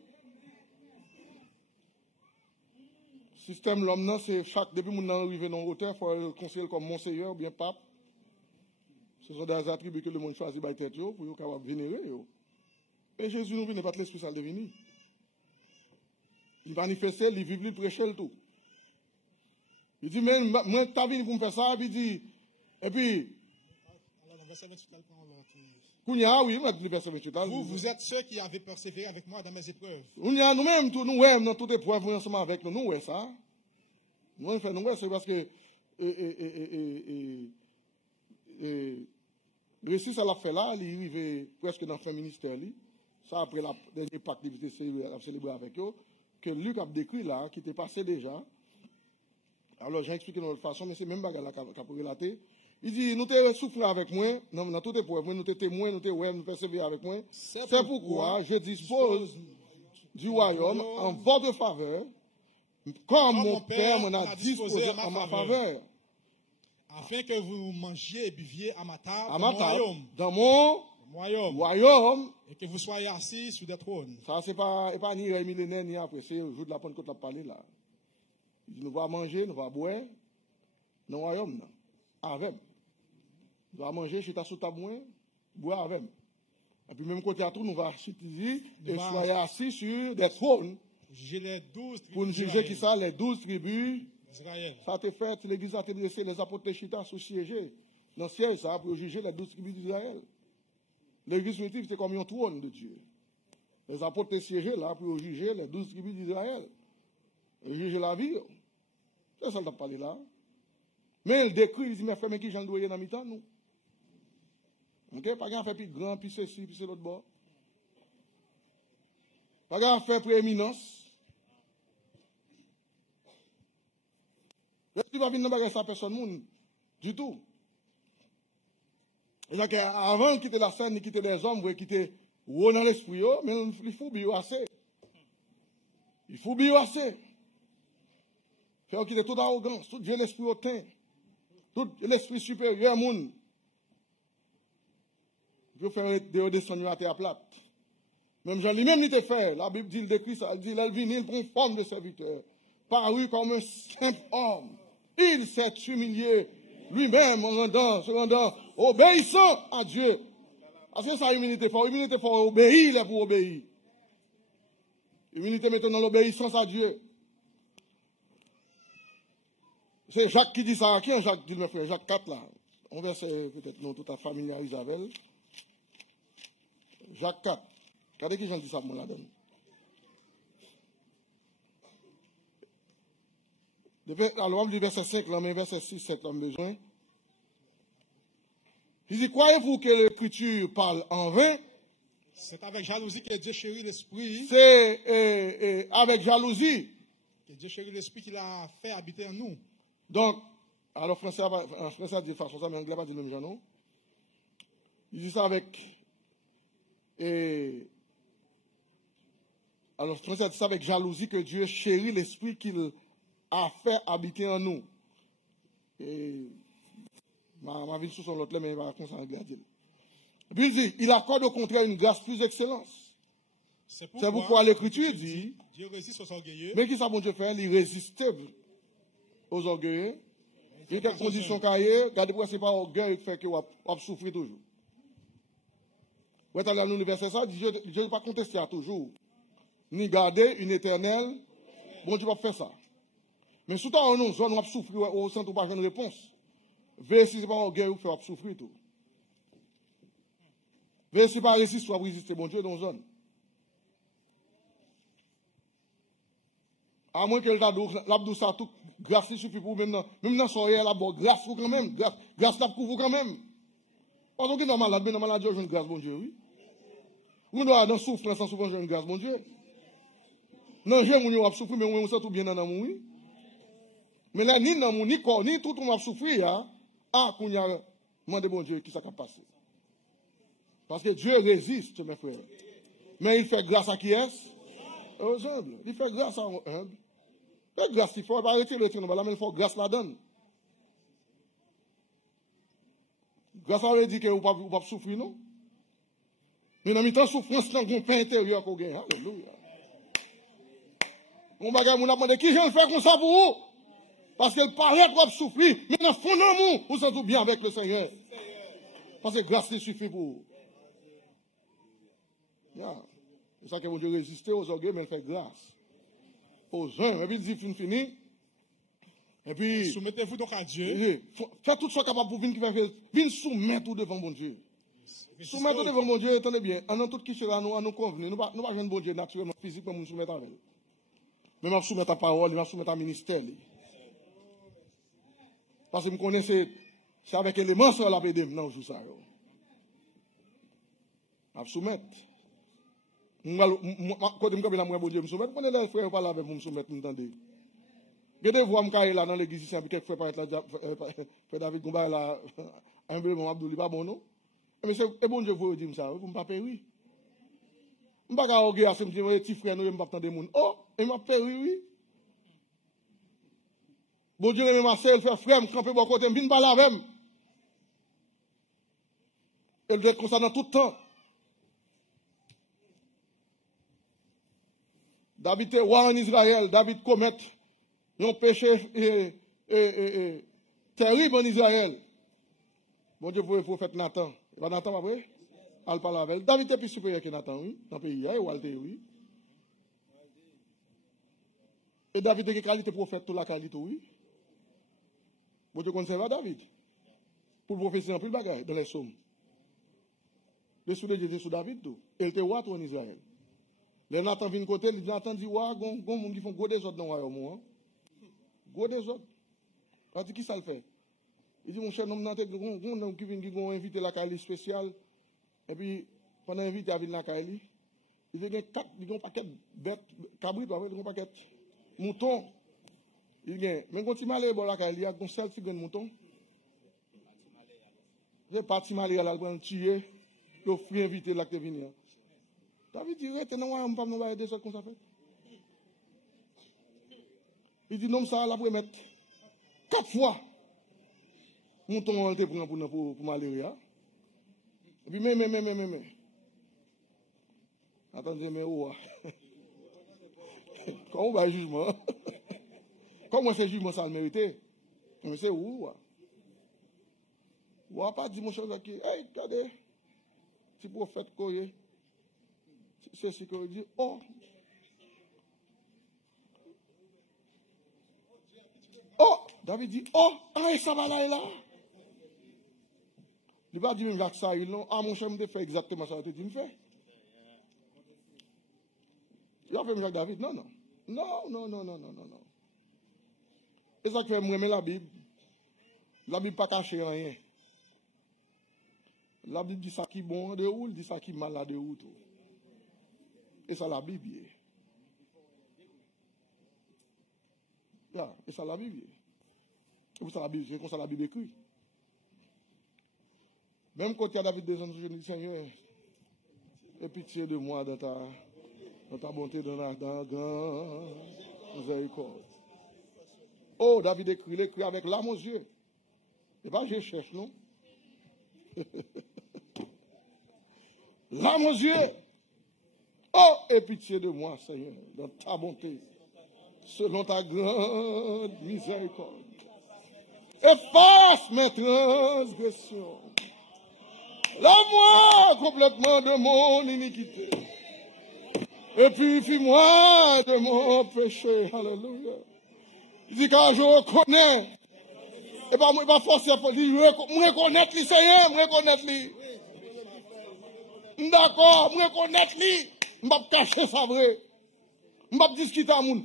Système l'homme, non, c'est chaque, depuis mon arrivé dans l'auteur, il faut le conseiller comme monseigneur ou bien pape. Ce sont des attributs que le monde choisit par tête pour qu'ils soient vénérés. Et Jésus nous vient pas de l'esprit ça devenir. Il manifestait, il vivait, il prêchait le tout. Il dit, mais moi, t'as venu pour me faire ça, puis il dit, et puis. Alors, dans verset 28, Oui, verset 28. Vous êtes ceux qui avez persévéré avec moi dans mes épreuves. Nous-mêmes, nous, dans toutes les épreuves, nous ensemble avec nous, nous, ouais, ça. Nous, c'est parce que, le récit, ça l'a fait là, il arrive presque dans le fin ministère, ça après la dernière Pâques à célébrer avec eux, que Luc a décrit là, qui était passé déjà. Alors, j'ai expliqué de notre façon, mais c'est même bagarre là qu'a relaté. Il dit, nous t'es soufflé avec moi, dans toute épreuve, nous t'es témoins, nous t'es ouais, nous persévérer avec moi. C'est pourquoi je dispose du royaume en votre faveur, comme mon Père m'en a disposé en ma faveur. Afin que vous mangiez et buviez à ma table, dans mon royaume, et que vous soyez assis sur des trônes. Ça, c'est pas ni millénaire ni après, c'est le jour de la Pentecôte qu'on a parlé là. Il dit, nous allons manger, nous allons boire dans le royaume, avec. Nous allons manger, je suis sous table, boire avec. Et puis, même côté à tout, nous allons s'utiliser et soyez assis sur des trônes. Pour nous juger qui ça, les 12 tribus. Israël. Ça a été fait, l'église a été laissée, les apôtres de Chita sous siéger. Dans le siège, ça, pour juger les 12 tribus d'Israël. L'église primitive, c'était comme un trône de Dieu. Les apôtres étaient siégés là pour juger les 12 tribus d'Israël. Et juger la vie. C'est ça qu'on a parlé là. Mais il décrit, il dit, mais frère, qui j'en dois y dans mi-temps, nous? Ok? Pas qu'à faire plus grand, puis ceci, puis c'est l'autre bord. Pas qu'à faire prééminence. Il va venir dans ça personne du tout. Et donc, avant de quitter la scène, de quitter les hommes, de quitter dans l'esprit, mais il faut bien assez. Il faut bien assez. Faire quitter toute arrogance, tout vieux l'esprit hautain, tout l'esprit supérieur, monde. Il faut faire des redescendre à terre plate. Même Jean lui-même, il te fait. La Bible dit, il décrit ça, il dit, il vient, il prend forme de serviteur, paru comme un simple homme. Il s'est humilié lui-même en se rendant obéissant à Dieu. Parce que ça, humilité faut obéir, il est pour obéir. Humilité maintenant l'obéissance à Dieu. C'est Jacques qui dit ça. Qui est Jacques dit, mes frères? Jacques 4 là. On verse peut-être nous tout à familiariser avec elle. Jacques 4. Regardez qui j'en dis ça pour la donne. Alors, on dit verset 5, là, mais verset 6, 7, on a besoin. Il dit, croyez-vous que l'écriture parle en vain? C'est avec jalousie que Dieu chérit l'esprit. C'est avec jalousie que Dieu chérit l'esprit qu'il a fait habiter en nous. Donc, alors, français dit de façon ça, mais anglais pas dit le même genre, non? Il dit ça avec. Alors, français dit ça avec jalousie que Dieu chérit l'esprit qu'il a fait habiter en nous. Et ma vie sous son l'autre, mais il va comme ça en garder. Puis il dit, il accorde au contraire une grâce plus excellente. C'est pourquoi l'Écriture dit, Dieu résiste aux orgueilleux. Mais qui ça, bon Dieu fait? Il résiste aux orgueilleux. Il y a des conditions cahiers, regardez pourquoi c'est pas orgueil qui fait que vous souffrez toujours. Vous êtes allé à l'université, ça, Dieu ne va pas contester à toujours. Ni garder une éternelle, bon Dieu va faire ça. Mais souvent, on va souffrir au centre où pas de réponse. Veuillez si ce n'est pas orgueil ou faire souffrir tout. Veuillez si pas résister, soit résister, bon Dieu, dans zone. À moins que l'abdou ça tout, grâce suffit pour même dans soirée, la bonne grâce pour quand même, grâce là pour vous quand même. Parce que normal, mais normal, Dieu, une grâce, bon Dieu, oui. Vous doit dans souffrance, sans souffrance, une grâce, bon Dieu. Non, j'ai mon souffrir, mais on sent tout bien dans l'amour, oui. Mais là, ni dans mon, ni corps, ni tout, on va souffrir, hein. Ah, qu'on y a demandé, bon Dieu, qui ça a passé. Parce que Dieu résiste, mes frères. Mais il fait grâce à qui est-ce? Aux humbles. Il fait grâce à un humble. Il fait grâce qu'il faut, il va arrêter le train, mais il faut grâce la donne. Grâce à lui dit que vous ne pouvez pas souffrir, non? Mais dans le temps, souffrance, c'est un pain intérieur qu'on gagne. Alléluia. On va demander qui je le fais comme ça pour vous? Parce qu'elle paraît pour souffrir, mais dans le fond de nous, vous sentez bien avec le Seigneur. Parce que grâce suffit pour vous. Yeah. C'est ça que mon Dieu résiste aux orgueils, mais il fait grâce. Aux uns. Et puis il dit, fini. Et puis. Soumettez-vous donc à Dieu. Faites tout ce capable pour venir soumettre devant mon Dieu. Soumettre devant mon Dieu, attendez bien. En tout qui sera nous, à nous convenir. Nous ne pouvons pas jouer bon Dieu naturellement, physiquement, nous soumettre à lui. Mais je soumettre à parole, je soumettre à ministère. Parce que je connais, c'est avec l'élément sur la pédème. Non, je joue ça. Je soumettre. Quand je me bon Dieu, je me soumettre. Quand les frères parlent avec vous, je me soumettre, vous entendez. Je vais voir me là dans l'église ici, avec quelques frères par là, frère David Gomba là, humblement Abdouli, pas bon, non? Mais c'est bon Dieu vous dire ça, vous ne pouvez pas payer. Je ne peux pas regarder à ce que mes petits frères, nous ne pouvons pas attendre. Oh, il m'a payé, oui. Bon Dieu, même ma soeur, elle fait frère, me camper bon côté, je ne viens pas là avec. Elle doit être comme ça dans tout le temps. David est roi en Israël, David commet un péché terrible en Israël. Bon Dieu, pour le prophète Nathan. Nathan, après, elle parle avec elle. David est plus supérieur que Nathan, oui, dans le pays, oui. Et David est qualité prophète, toute la qualité, oui. Bon Dieu conserve David. Pour prophétiser en plus de bagaille dans les sommes. Les sous de Dieu sous David, tout. Et il était roi en Israël. Les Nathan viennent côté, les Nathan dit, ouais, gon, ils font gros des autres dans le royaume. Gros des autres. Il dit, qui ça le fait? Il dit, mon cher, nom qui vient, qui vont inviter la Kali spéciale. Et puis, pendant l'invité à venir la Kali, il y a un paquet de bêtes, cabrit, il y a un paquet de moutons. Il y a, mais quand il m'a allé, il y a un seul petit mouton. Il y a pas de malé à la grande tuer, il a offert inviter là que tu viens. David dit, rete non, on ne peut pas aider ça comme ça fait. Il dit, non, ça, la pour mettre 4 fois. Mouton, on te prend pour malaria. Et puis, mais. Attendez, mais où? Comment on va jugement? Comment c'est jugement ça le mérité? Mais c'est où? Ou pas dit mon cher qui, hey, regardez, si prophète Koye, c'est ce que dit, oh, David dit, oh, ça va là et là. Il va dire même Jacques ça, non, ah mon cher, je fait exactement ça, tu me fais. Il a fait Jacques David, non. Et ça fait moi la Bible. La Bible pas caché rien. La Bible dit ça qui est bon de où, dit ça qui est mal de où. Et ça la Bible. Et ça la Bible. Et ça la Bible, c'est comme ça la Bible écrit. Même quand il y a David descendu, je dis Seigneur, aie pitié de moi dans ta bonté, dans la grande miséricorde. Oh, David écrit, il écrit avec l'âme aux yeux. Et pas je cherche, non? L'âme aux yeux. Oh, aie pitié de moi, Seigneur, dans ta bonté, selon ta grande miséricorde. Efface mes transgressions. Lave-moi complètement de mon iniquité. Et purifie-moi de mon péché. Alléluia. Il dit quand je reconnais, et pas moi, pas forcer pour dire, me reconnaître lui, Seigneur, me reconnaître lui. D'accord, me reconnaître lui. Je ne vais pas cacher ça vrai. Je ne vais pas discuter à moun.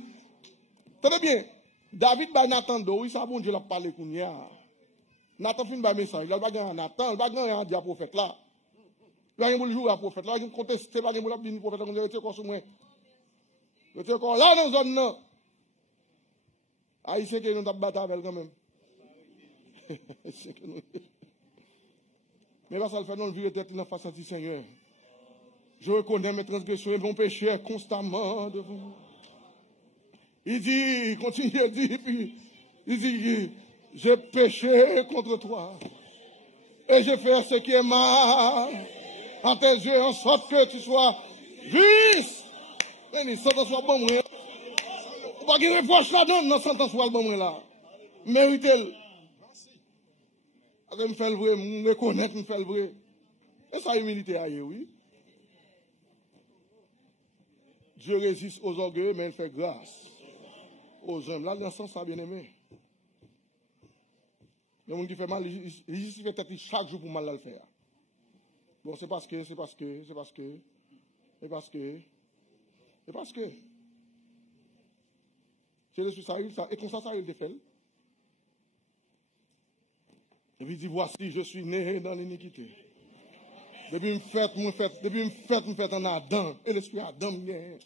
Tenez bien, David ba Nathan do, oui, ça bon Dieu l'a parlé kounya. Nathan fin ba message, il va gagner Nathan, il va gagner un dia prophète là. Il va gagner jouer à prophète là, il contester, il va gagner dire prophète là, on était encore sur moi. Il était encore là dans zone là. Haïtien que nous t'a battu avec quand même. Mais là ça le fait non le virer tête dans face à Seigneur. Je reconnais mes transgressions et mon péché constamment devant vous. Il dit, il continue, il dit, j'ai péché contre toi. Et je fais ce qui est mal en tes yeux, en sorte que tu sois juste. Mais sentence soit bon, moi. On va gagner poche là-dedans, non, sentence soit bon, moi, là. Méritez-le. Je me fais le vrai, je reconnais que je me fais le vrai. Et ça, humilité ailleurs, oui. Dieu résiste aux orgueilleux, mais il fait grâce aux hommes. Là, dans le sens, ça bien aimé. Le monde qui fait mal, il fait tête chaque jour pour mal le faire. Bon, c'est parce que. C'est le ça, et comme ça, il te fait. Et puis il dit, voici, je suis né dans l'iniquité. Depuis me fait en Adam, et l'esprit Adam vient.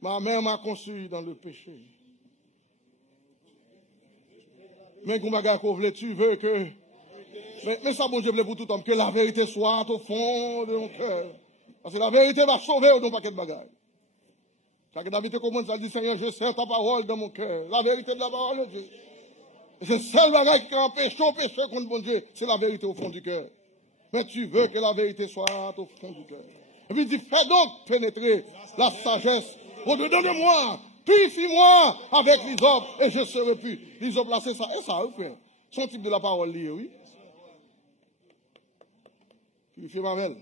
Ma mère m'a conçu dans le péché. Mais comme tu veux que. Mais ça, bon Dieu, pour tout homme, que la vérité soit au fond de mon cœur. Parce que la vérité va sauver au paquet de bagages. Ça que David te commence à dire, Seigneur, je sers ta parole dans mon cœur. La vérité de la parole de Dieu. C'est le seul bagage qui empêche ton péché contre mon Dieu. C'est la vérité au fond du cœur. Mais tu veux que la vérité soit au fond du cœur. Et puis il dit, fais donc pénétrer la sagesse au-dedans de moi. Purifie-moi avec l'hysope et je serai plus. L'hysope là, c'est ça. Et ça, frère. Son type de la parole liée, oui. Purifie ma belle.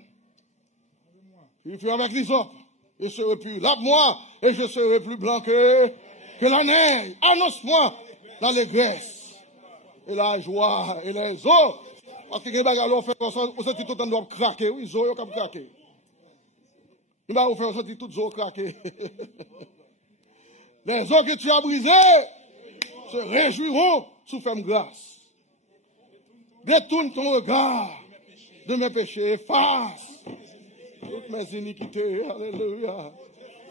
Purifie avec l'hysope et je serai plus. Lave-moi et je serai plus blanc que la neige. Annonce-moi l'allégresse et la joie et les eaux. Parce que les bagages on fait comme ça, on sent tout le temps doit craquer, oui, ils ont craquer. Il va vous faire sentir toutes les eaux craquer. Les eaux que tu as brisées se réjouiront sous ferme grâce. Détourne ton regard de mes péchés, efface toutes mes iniquités. Alléluia.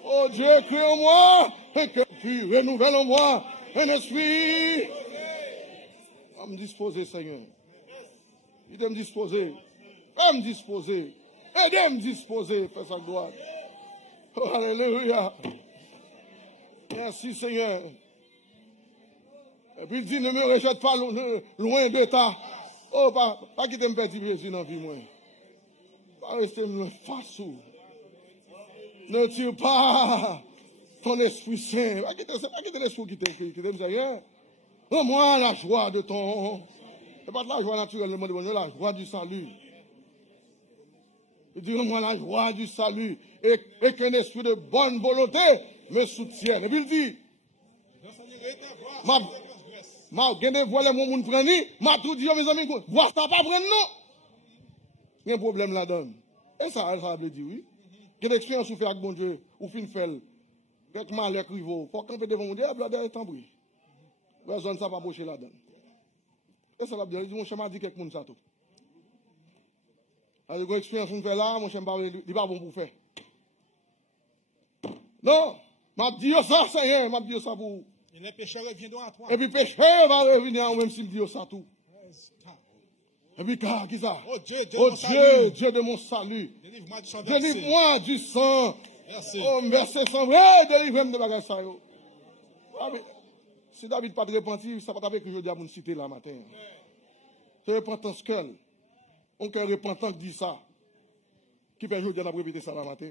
Oh Dieu, crée en moi et que tu renouvelles en moi un esprit. À me disposer, Seigneur. Il doit me disposer. À me disposer. Aidez à me disposer. Fais sa gloire. Oh, alléluia. Merci, Seigneur. Et puis il dit, ne me rejette pas loin de ta. Oh, pas quitter me perdre Jésus dans la vie, moi. Pas rester face ou. Ne tire pas ton Esprit Saint. Pas quitter l'Esprit qui t'aime, Seigneur. Donne-moi la joie de ton. Ce n'est pas la joie naturelle, le monde de la joie du salut. Il dit, donne-moi la joie du salut et qu'un esprit de bonne volonté me soutienne. Et puis il dit, ma gagné voilà mon monde prendre, m'a tout dit mes amis, voir ça pas prendre non. Il y a un problème là-dedans. Et ça veut dire oui. Quelle expérience vous faites avec bon Dieu, ou fin fait, avec malheur crivo, faut camper devant mon Dieu, la blague est en bruit. La zone ça va boucher là-dedans. Et ça va dire, mon chemin dit quelque monde ça tout. Alors, une expérience vous fait là, mon chemin il n'est pas bon pour faire. Non, m'a dit ça, Seigneur, m'a dit ça pour. Et les pécheurs reviendront à toi. Et puis pécheur va revenir même s'il dit ça tout. Et puis qui ça? Oh Dieu, Dieu de mon salut. Délivre-moi du sang. Délivre-moi du sang. Merci. Oh, merci sang. Ouais, délivre-moi de bagages ça. Si David n'a pas de repenti, ça va pas avec que je dis à mon cité là matin. C'est repentance cœur. On cœur repentant qui dit ça. Qui fait aujourd'hui à répéter ça la matin.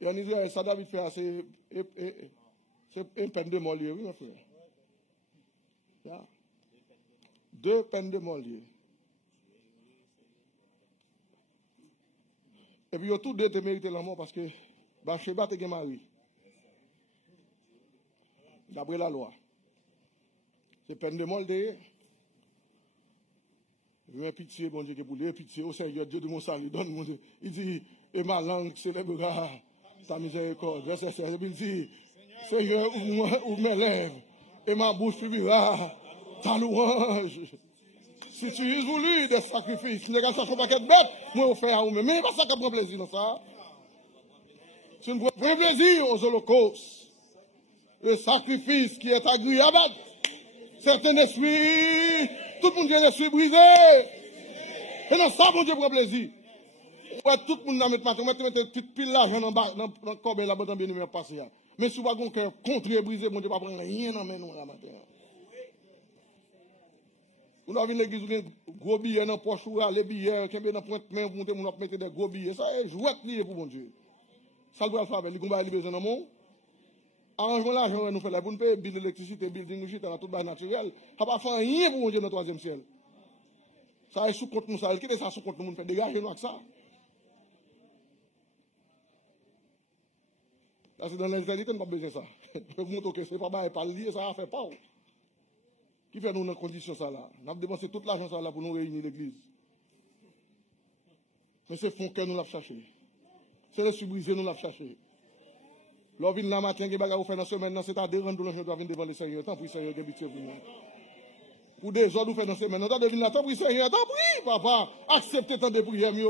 Et on dit, ça David fait assez. C'est une peine de mort, oui, mon frère. Yeah. 2 peines de mort. Et puis, tous deux te méritent la mort parce que Bathsheba te mari. D'après la loi. C'est peine de mort. Je pitié, bon Dieu, pour les pitié, au Seigneur, Dieu de mon salut, donne-moi. Il dit, et ma langue célébrera ta miséricorde. Verset 16, il dit, Seigneur, ouvre mes lèvres, et ma bouche publiera ta louange. Si tu es voulu des sacrifices, ne regarde ça comme un paquet de bêtes, moi, on fait à vous-même. Mais pas ça qui prend plaisir dans ça. Tu ne prends plaisir aux holocaustes. Le sacrifice qui est agréable. Certains esprits, tout le monde vient l'esprit brisé. Et dans ça, mon Dieu prend plaisir. Ouais, tout le monde n'a mettre matin, mettre pile l'argent dans le corps, là-bas, dans bien numéro passé. Mais si vous avez un cœur contre et brisé, mon Dieu ne va pas prendre rien dans la main, là, matin. Vous avez l'église, vous avez gros billets dans la poche, les billets, qui sont dans la main, vous mettez des gros billets. Ça est jouet lié pour mon Dieu. Ça doit faire, les combats besoin dans le monde. Arrangement l'argent, nous faisons pour nous payer bill d'électricité, bill d'énergie, dans tout bas naturel. Ça va faire rien pour mon Dieu dans le troisième ciel. Ça est sous compte nous, ça. Qu'est-ce que ça sous compte nous, fait dégager nous avec ça. Là, c'est dans l'intégralité, on n'a pas besoin de ça. Vous montrez que ce n'est pas mal, pas lié, ça va faire pas. Qui fait nous dans condition ça là? On a dépensé tout l'argent ça là pour nous réunir l'église. Mais c'est fond que nous l'avons cherché. C'est le subrisé nous l'avons cherché. L'on vient la matin, qui bagarre vous fait dans la semaine, c'est à dérange de l'enjeu doit venir devant le Seigneur. Tant pis, Seigneur, que habitué pour nous. Pour des autres, vous faites dans la semaine, on doit devenir là, tant pis, Seigneur, tant pis, papa, acceptez tant de prières mieux.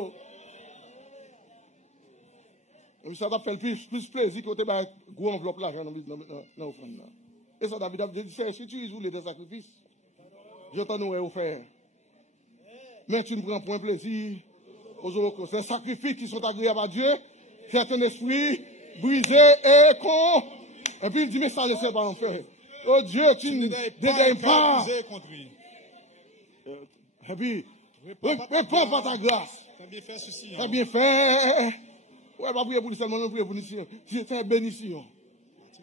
Et ça t'a fait plus plaisir que tu as une grosse enveloppe l'argent dans l'offrande. Et ça, David a dit, si tu voulais des sacrifices, je t'en aurais offert. Mais tu ne prends point plaisir aux holocaustes. Les sacrifices qui sont agréables à Dieu, c'est un esprit brisé et con. Et puis il dit, mais ça ne sert pas en faire. Oh Dieu, tu ne dégaines pas. Et puis, réponds par ta grâce. Tu as bien fait ceci. Tu as bien fait. Ouais, pas prier pour nous seulement, non prier pour nous. C'est une bénédiction.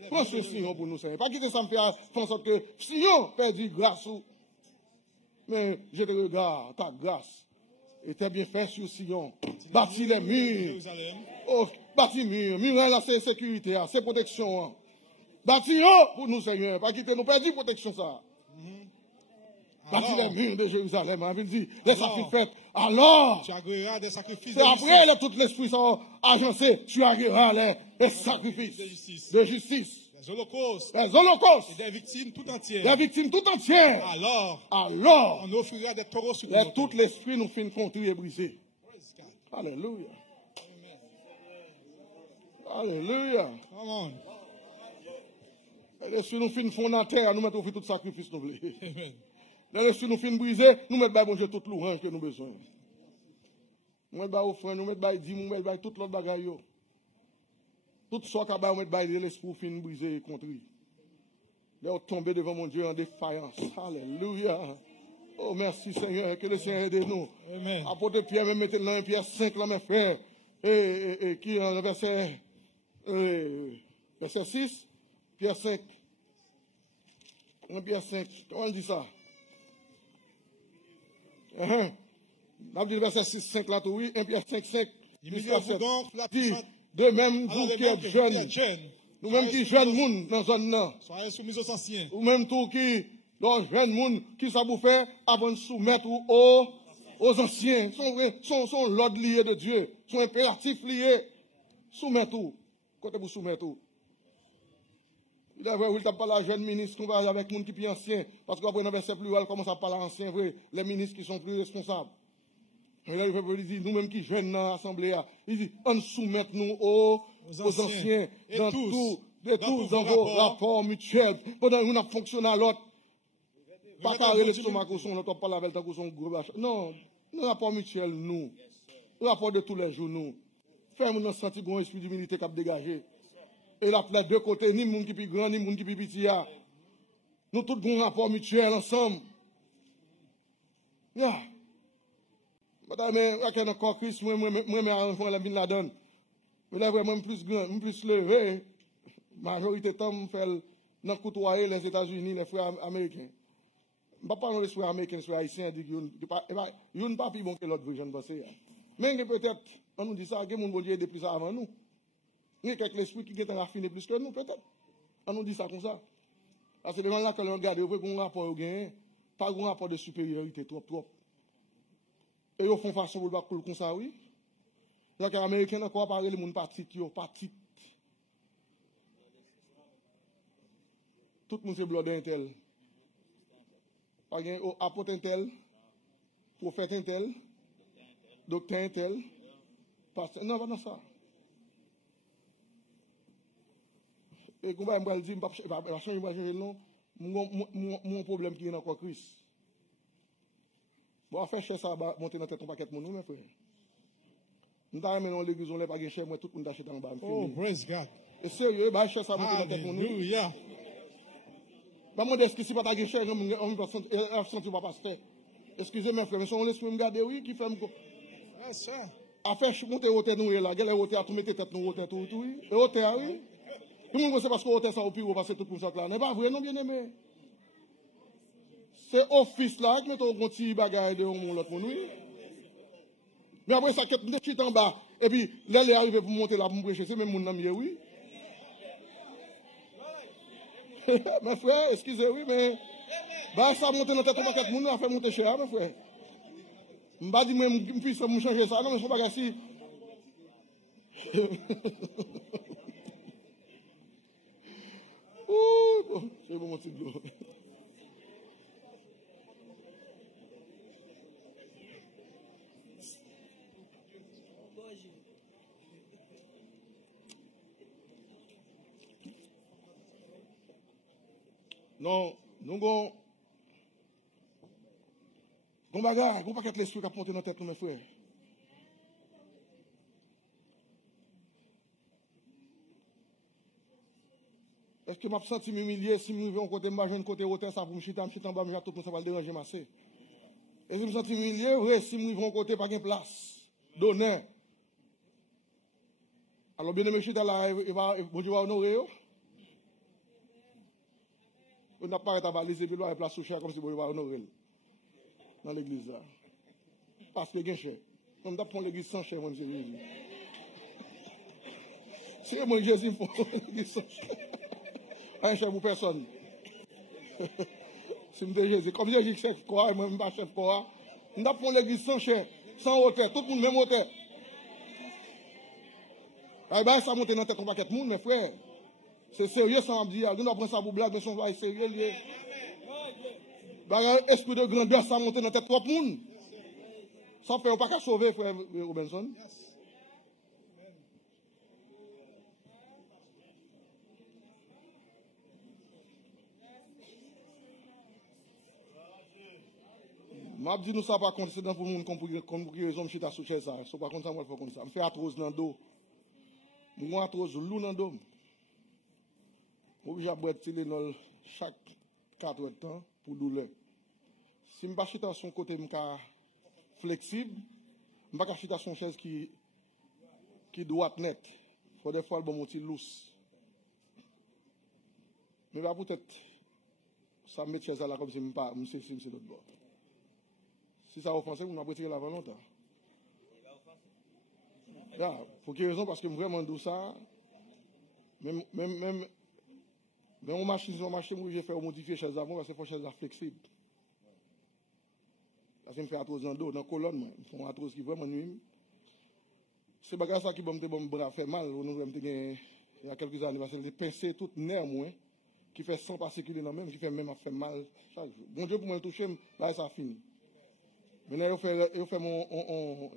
Prends ce Sion pour nous, Seigneur. Pas quitter ça me fait en sorte que Sion perdu grâce. Mais je te regarde, ta grâce. Et t'es bien fait sur Sion. Bâti les murs. Oh, bâti murs. Murs là, c'est sécurité, c'est protection. Bâti pour nous, Seigneur. Pas quitter nous perdu protection ça. Bâti les murs de Jérusalem. Il dit, les sacrifices faits. Alors, tu agréeras des sacrifices c'est après tout l'esprit sont agencés. Tu agréeras les sacrifices de justice. Les holocaustes. Les holocaustes. Et des victimes tout entières. Les victimes tout entières. Alors, on offrira des taureaux sur nous. Tout l'esprit nous fait contrer et briser. Alléluia. Alléluia. Come on. L'esprit nous fait fondre en terre, nous mettons tout sacrifice nous voulons. L'esprit nous fait briser, nous mettons bon Dieu toute l'orange que nous avons besoin. Nous mettons offrande, nous mettons dîmes, nous mettons toute l'autre bagaille. Tout ce qu'on a mettre l'esprit fin brisé et contrit. Là, tomber devant mon Dieu en défaillance. Alléluia. Oh, merci Seigneur, que le Seigneur aide nous. Amen. Apôtre Pierre, même mettez dans Pierre 5, là, mes frères, et qui en verset 6, Pierre 5. Pierre 5, comment on dit ça? On dit verset 6, 5 là, tout, oui, 1 Pierre 5, 5. Dit, de même, vous qui êtes jeunes, nous-mêmes qui jeunes moun dans zone là. Soyez soumis aux anciens. Ou même tout qui, dans jeunes moun, qui ça vous fait avant de soumettre aux anciens. Sont l'ordre lié de Dieu. Sont impératifs liés. Soumettre tout. Côté vous soumettre tout. Il est vrai, il t'a parlé à jeune ministre, qu'on va avec moun qui plus ancien. Parce qu'après, dans le verset plus haut, commence à parler à ancien, vrai, les ministres qui sont plus responsables. Et là, il dit, nous-mêmes qui jeunes dans l'Assemblée, il dit, on soumet nous aux anciens, dans tous vos rapports mutuels. Pendant que nous avons fonctionné à l'autre, pas parler l'estomac ou son, n'entend pas la belle ou son gros bâche. Non, nos rapports mutuels, nous. Les rapports de tous les jours, nous. Fais-nous nous sentir un esprit d'humilité qui a dégagé. Et là, de deux côtés, ni monde qui est grand, ni monde qui est petit. Nous tous avons un rapport mutuel ensemble. Yeah. Mais il y a encore Christ, moi, je la bin la donne. Mais là, vraiment, plus grand, plus levé. Majorité de temps, je fais côtoyer les États-Unis, les frères américains. Je ne parle pas de les frères américains, les frères haïtiens, ils ne pas plus bon que l'autre, je ne pense pas. Mais peut-être, on nous dit ça, que mon Dieu est plus avant nous. Il y a quelques esprits qui sont raffinés plus que nous, peut-être. On nous dit ça comme ça. Parce que devant là, quand on regarde, on voit qu'on rapport au gain, pas un rapport de supériorité, trop. Et ils font façon pour le bac comme ça, oui. Donc, les Américains encore parlent les gens petites, petites. Tout le monde c'est blood intel. Pas gain apôtre intel, prophète intel, docteur intel, pasteur. Non, pas dans ça. Et comme je vais dire, je ne vais pas changer le nom, mon problème qui est encore Christ. Bon, faire cher ça, monter dans tête un paquet de monde, mes frères. Nous avons dans l'église, on n'a pas cher, moi, tout le monde achète en bas. Oh, praise God. Et sérieux, bah, cher ça, monter dans tête de monde. Hallelujah. Bah, moi, est-ce que si pas ta cher, on va sentir pas pasteur. Excusez-moi, frère, mais si on laisse me garder, oui, qui fait me. Yes, sir. À faire monter au terre, nous, là, quel est au terre, tout mettre tête, nous, au terre, tout, oui. Et au terre, oui. Tout le monde sait parce qu'au terre, ça, au pire, on va passer tout pour ça, là. N'est pas vrai, non, bien aimé. C'est office là, qui met au petit bagage de l'autre monde, oui. Mais après, ça, qu'est-ce que tu en bas, et puis, là, il est arrivé pour monter là, pour me prêcher, c'est même mon ami, oui. Mes frères, excusez, oui, mais, bah, ça monte dans la tête, on va quatre monde, on a fait monter cher, mes frères. Je ne vais pas dire, que je puisse changer ça, non, mais je ne sais pas si. Ouh, c'est bon, mon petit gros. Non, nous avons un bagage, on ne peut pas l'esprit qui a monté dans la tête, mes frères. Est-ce que je me sens humilié si je vais côté bas, je vais côté hauteur, ça pour me chiter en bas, tout le monde, ça va le déranger massé. Et je me sens humilié, vrai, si je vais côté, pas de place, d'honneur. Alors, bien aimé, chita là, bon Dieu va honorer. On n'a pas à baliser, puis là, il place sous cher comme si bon Dieu va honorer. Dans l'église là. Parce que il y a cher. On doit prendre l'église sans cher, moi, c'est Jésus. C'est moi, Jésus, pour l'église sans cher. Un chef pour personne. C'est mon Jésus. Comme Jésus chef quoi, moi, je ne suis pas chef quoi. On doit prendre l'église sans cher, sans hauteur, tout le monde même hauteur. Eh bien, ça monte dans la tête, on va quatre monde, mes frères. C'est sérieux, ça me dit. Nous avons pris ça pour blague, mais son va sérieux. Esprit de grandeur, ça monte dans la tête, trois monde. Ça fait pas qu'à sauver, frère Robinson. Je dis nous ça par contre, c'est dans pour nous comme pour les hommes qui sous ça. C'est pas comme ça, moi, je fais comme ça. Je fais arthrose dans le dos. Moi, arthrose loup dans le dos. Je suis obligé de Tylenol chaque 4 heures de temps pour douleur. Si je ne suis pas son côté flexible, je ne suis pas son chaise qui doit être net. Il faut des fois le bon petit lousse. Mais là, peut-être, ça me met chaise là comme si je ne sais si c'est l'autre bord. Si ça offense, vous m'avez retiré la volonté. Pour quelle raison? Parce que vraiment d'où ça, même on machine, j'ai fait modifier chaise avant parce que c'est une chaise flexible. Parce que je fais arthrose dans le dos, dans la colonne, je fais arthrose qui vraiment nuit. C'est bagage ça qui me bras fait mal. Il y a quelques années, parce que j'ai pincé tout nerf, qui fait 100 particuliers dans même, qui fait même fait mal chaque jour. Bon Dieu, pour me toucher, là, ça finit. Maintenant, il fait mon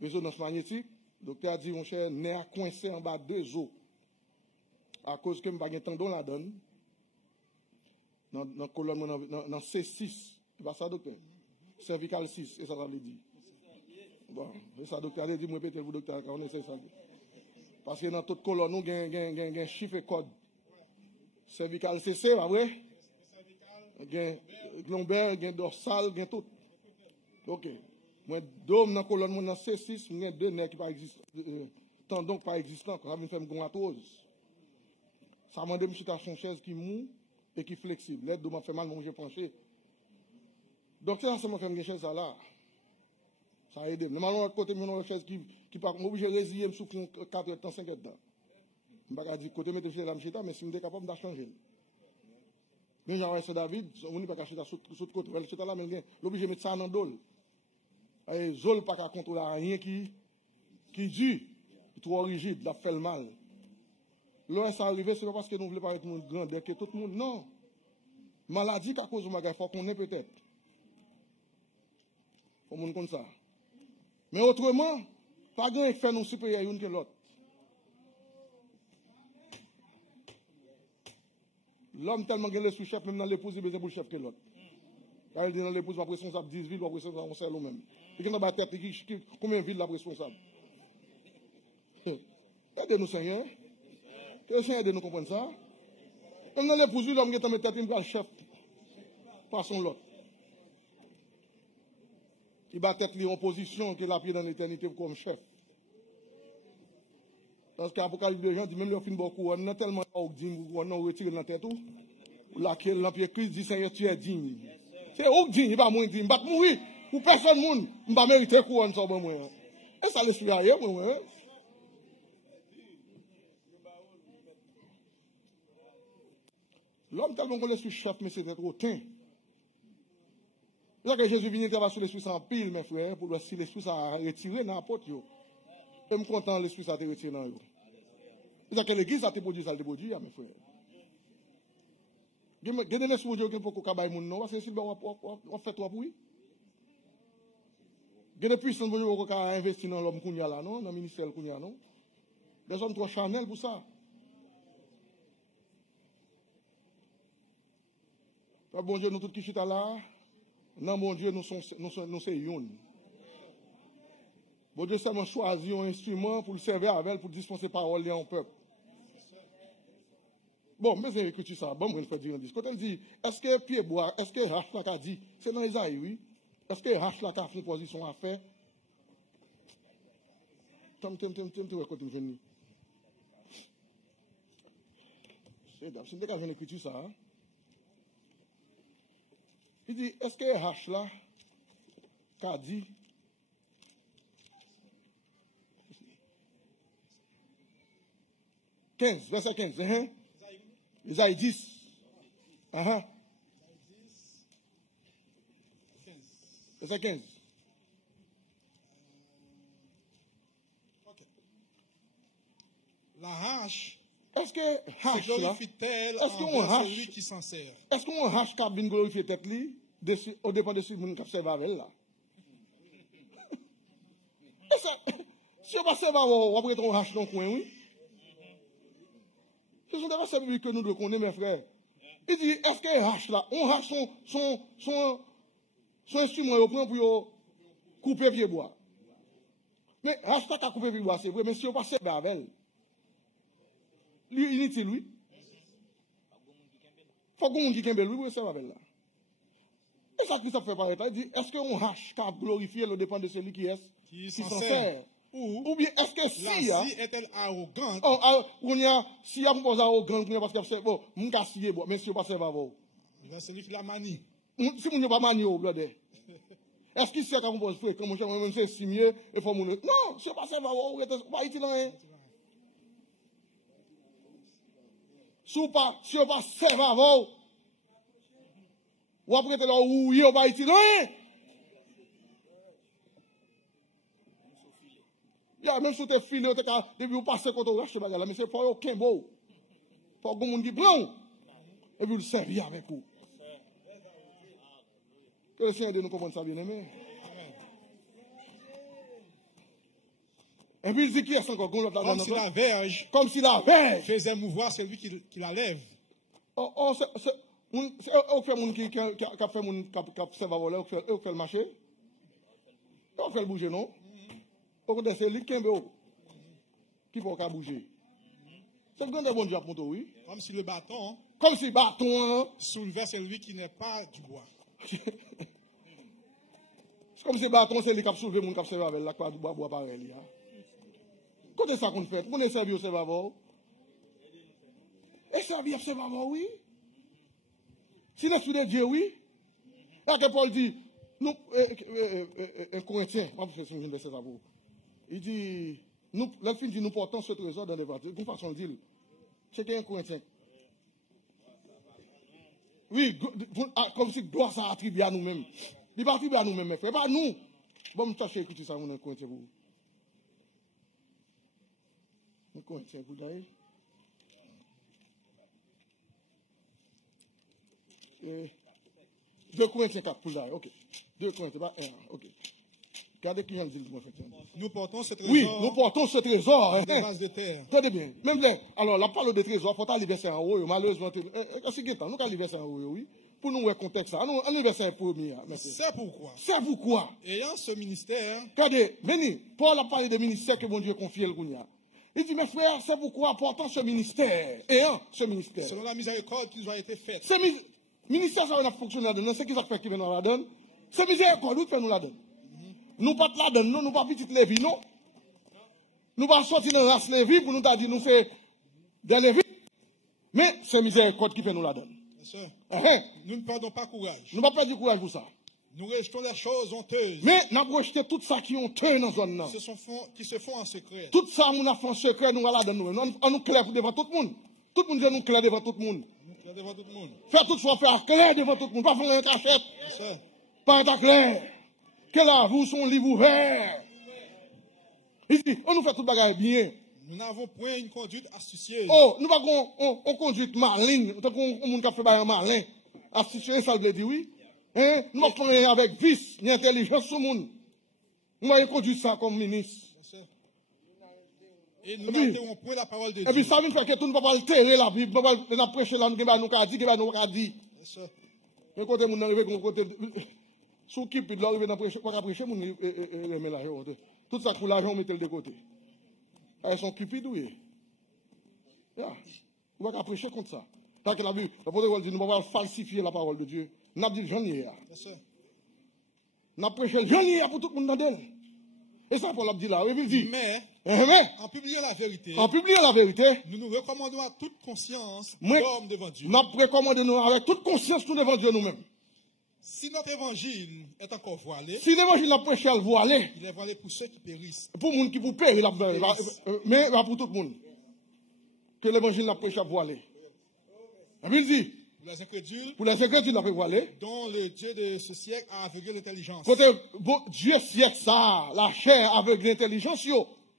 résonance magnétique. Le docteur a dit, mon cher, nerf coincé en bas de 2 os. À cause que je n'ai pas de tendon la donne. Dans la colonne, dans C6. C'est pas ça, docteur? Cervical 6, et ça va le dire. Bon, c'est ça, docteur. Allez, dis-moi, répétez-vous, docteur, quand on essaie ça. Parce que dans toute colonne, nous avons un chiffre et code. Cervical CC, pas vrai? Gen lombaire, gen dorsal, gen tout. Ok. Moi, dôme dans la colonne, dans C6, j'ai 2 nerfs qui pas existent, tendons pas existants, ça me fait une arthrose. Ça m'a demandé de son chaise qui mou et qui flexible. L'aide m'a fait mal, moi j'ai penché. Donc, ça m'a fait une chaise là. Ça a aidé. Normalement, l'autre côté, une chaise qui part, moi, j'ai résilié, je suis 4 heures, 5 heures dedans. Je ne vais pas dire côté, mais si je suis capable de changer. Mais j'en reste David, on n'est pas caché sous côté, là, mais l'obligé de mettre ça dans le dos. Et Zol pas qu'à contrôler rien qui dit, trop rigide, il a fait le mal. Là, ça arrive, c'est pas parce que nous voulons pas être grandeur que tout le monde, non. Maladie qu'à cause de ma il faut qu'on ait peut-être. Faut monde comme ça. Mais autrement, pas grand qui fait nous supérieurs une que l'autre. L'homme tellement qu'il est sous-chef, même dans l'épouse, il besoin pour le chef que l'autre. Quand il dit dans l'épouse, va responsable 10 villes, va responsable on sait nous-mêmes. Et quand on va tête, combien de villes la responsable? Aidez-nous, Seigneur. Que le Seigneur aide nous comprendre ça. Comme dans l'épouse, l'homme qui est en tête, il va le chef. Pas son l'autre. Il va tête en position qu'il a pris dans l'éternité comme chef. Parce qu'Apocalypse de Jean dit même le fin beaucoup, on a tellement on a retiré dans la tête tout. Laquelle l'empire Christ dit Seigneur, tu es digne. C'est où digne, il va moins digne. Il va mourir. Ou personne monde, il va mériter couronne sur moi. Et ça l'esprit ailleurs, moi. L'homme tellement qu'on l'esprit chef, mais c'est trop teint. Là que Jésus vient travailler sur l'esprit sans pile, mes frères, pour voir si l'esprit s'est retiré dans la porte. Je suis content l'esprit s'est retiré dans eux. C'est-à-dire que l'église a été produit, ça a été produit, mes frères. Il y a des messieurs qui ont fait des non, parce que si on fait trois pour lui. Il y a des puissants qui ont investi dans l'homme Kounia là, non, dans le ministère Kounia, non. Des hommes trop charnels pour ça. Bon Dieu, nous tous qui sommes là, non, mon Dieu, nous sommes yon. Bon Dieu, seulement choisi un instrument pour le servir avec, pour dispenser parole en peuple. Bon, mais c'est écrit ça. Bon, je vais faire dire un discours. Quand elle dit, est-ce que Pierre-Bois, est-ce que H a dit, c'est dans Isaïe, oui. Est-ce que H a fait une position à faire? C'est dès que j'ai écrit ça. Hein? Il dit, est-ce que H là, qu'a dit, verset 15, hein? Isaïe 10. Verset 15. Okay. La hache. Est-ce que hache là? Est-ce qu'on hache qui s'en sert? Est-ce qu'on hache qui a bien glorifié tête li au dépend de ce monde qui observe avec là? Si on va observer, on va prendre un hache dans le coin, oui? Ce sont des versets que nous devons connaître, mes frères. Il dit, est-ce que hache là, on hache son instrument, on prend pour couper pied bois. Mais hache pas qu'à couper pied bois, c'est vrai, mais si on va servir avec elle, lui, inutile, lui. Faut qu'on qui kembe lui, pour servir avec elle là. Et ça qui ça fait paraître, il dit, est-ce qu'on hache qu'à glorifier le dépend de celui qui est, qui s'en sert? Ou bien, est-ce que si, est-elle arrogante? Si y a une arrogante, parce que bon, mon cas si bon, mais si on passe à vous. Il va celui qui la manie. Si on ne pas manier au bled. Est-ce qu'il sait qu'on pose frère, comme je sais si mieux, il faut mon. Non, si on passe à vous, on va pas utile rien. Si on passe à vous, ou après, on va pas utile rien. Même si tu es filé, depuis vous passez quand on rachète bagarre, mais c'est pas aucun beau. Faut que monde qui blanc. Et puis le servir avec vous. Que le Seigneur nous comprenne ça bien aimé. Et puis il dit qui est encore comme si la verge. Comme si la verge faisait mouvoir celui qui la lève. On fait monde qui fait mon cap serveur là, on fait le marché. On fait le bouger non. Au côté c'est lui qui faut qu'à bouger. C'est le grand bon Dieu pour toi, oui. Comme si le bâton. Comme si le bâton soulevait celui qui n'est pas du bois. C'est comme si le bâton c'est lui qui a soulevé mon cap serveur avec la quoi du bois pareil. Côté ça qu'on fait, on est servi au serveur. Et servi au serveur, oui. Si l'esprit de Dieu, oui. Là que Paul dit, nous, Corinthiens, moi je fais une verset à vous. Il dit, nous, l'elfine dit, nous portons ce trésor dans les voitures. De toute façon, il dit, c'est un Corinthien. Oui, comme si gloire ça attribue à nous-mêmes. Il va attribuer à nous-mêmes, mes frères, pas nous. Bon, je tâche écouter ça, mon Corinthien pour vous. Mon Corinthien pour d'ailleurs. 2 Corinthiens 4 pour d'ailleurs, ok. 2 Corinthiens, pas 1, ok. Regardez qui vient de dire, moi, effectivement. Nous portons ce trésor. Oui, nous portons ce trésor. Des vases de terre. Tenez bien. Même là, alors, la parole de trésor, il faut aller verser en haut, malheureusement. C'est temps, nous allons verser en haut, oui. Pour nous, le contexte, ça. Nous allons verser un premier. C'est pourquoi. C'est pourquoi. Ayant ce ministère. Regardez, venez, Paul a parlé des ministères que mon Dieu confie le Gounia. Il dit, mes frères, c'est pourquoi portant ce ministère. Ayant ce ministère. Selon la miséricorde qui nous a été faite. Ce ministère, ça va fonctionner là-dedans. C'est qui ça fait qui vient dans la donne. Ce miséricorde, où fait nous la donne. Nous pas la donne, nous pas petite Lévi, non. Nous pas sortir dans la race Lévi pour nous dire, nous faire dans Lévi. Mais c'est miséricorde qui fait nous la donne. Nous ne perdons pas courage. Nous ne pas perdre du courage pour ça. Nous rejetons les choses honteuses. Mais nous avons rejeté tout ça qui est honteux dans la zone. Qui se font en secret. Tout ça, nous avons fait en secret, nous allons la donner. Nous nous clair devant tout le monde. Tout le monde dit nous clair devant tout le monde. Faire toutefois faire clair devant tout le monde. Pas faire un cachette. Pas être clair. Que là, vous, son livre ouvert. Il dit, on nous fait tout bagage bien. Nous n'avons point une conduite astucieuse. Oh, nous n'avons pas une conduite maligne. Nous avons un fait un malin. Astucieuse, ça veut dire oui. Hein? Nous n'avons pas avec vice, ni intelligence sur le monde. Nous avons conduit ça comme ministre. Et nous n'enterrons point la parole de Dieu. Et puis ça veut dire que tout ne va pas altérer la Bible. Nous ne va pas prêcher là, nous ne va pas dire, nous va dire. Mais côté nous arrive comme côté sous qui puis là arrive dans prêcher, pas prêcher mon remet la honte. Tout ça pour l'argent on met de côté. Ils sont cupides oui. On va prêcher contre ça. Parce que la Bible, la parole dit nous ne va pas falsifier la parole de Dieu. N'a dit j'en ai. N'a prêché j'en ai pour tout le monde dans d'elle. Et ça Paul a dit là, il dit mais en publiant la vérité, nous nous recommandons à toute conscience d'homme devant Dieu. Nous recommandons avec toute conscience tout devant Dieu nous-mêmes. Si notre évangile est encore voilé, si l'évangile n'a prêché à le voiler, il est voilé pour ceux qui périssent. Pour les gens qui vous périssent, mais pour tout le monde. Que l'évangile n'a prêché à voiler. Et puis il dit, pour les incrédules, il n'a pas voilé. Dont le Dieu de ce siècle a aveuglé l'intelligence. Côté Dieu siècle ça, la chair aveugle l'intelligence,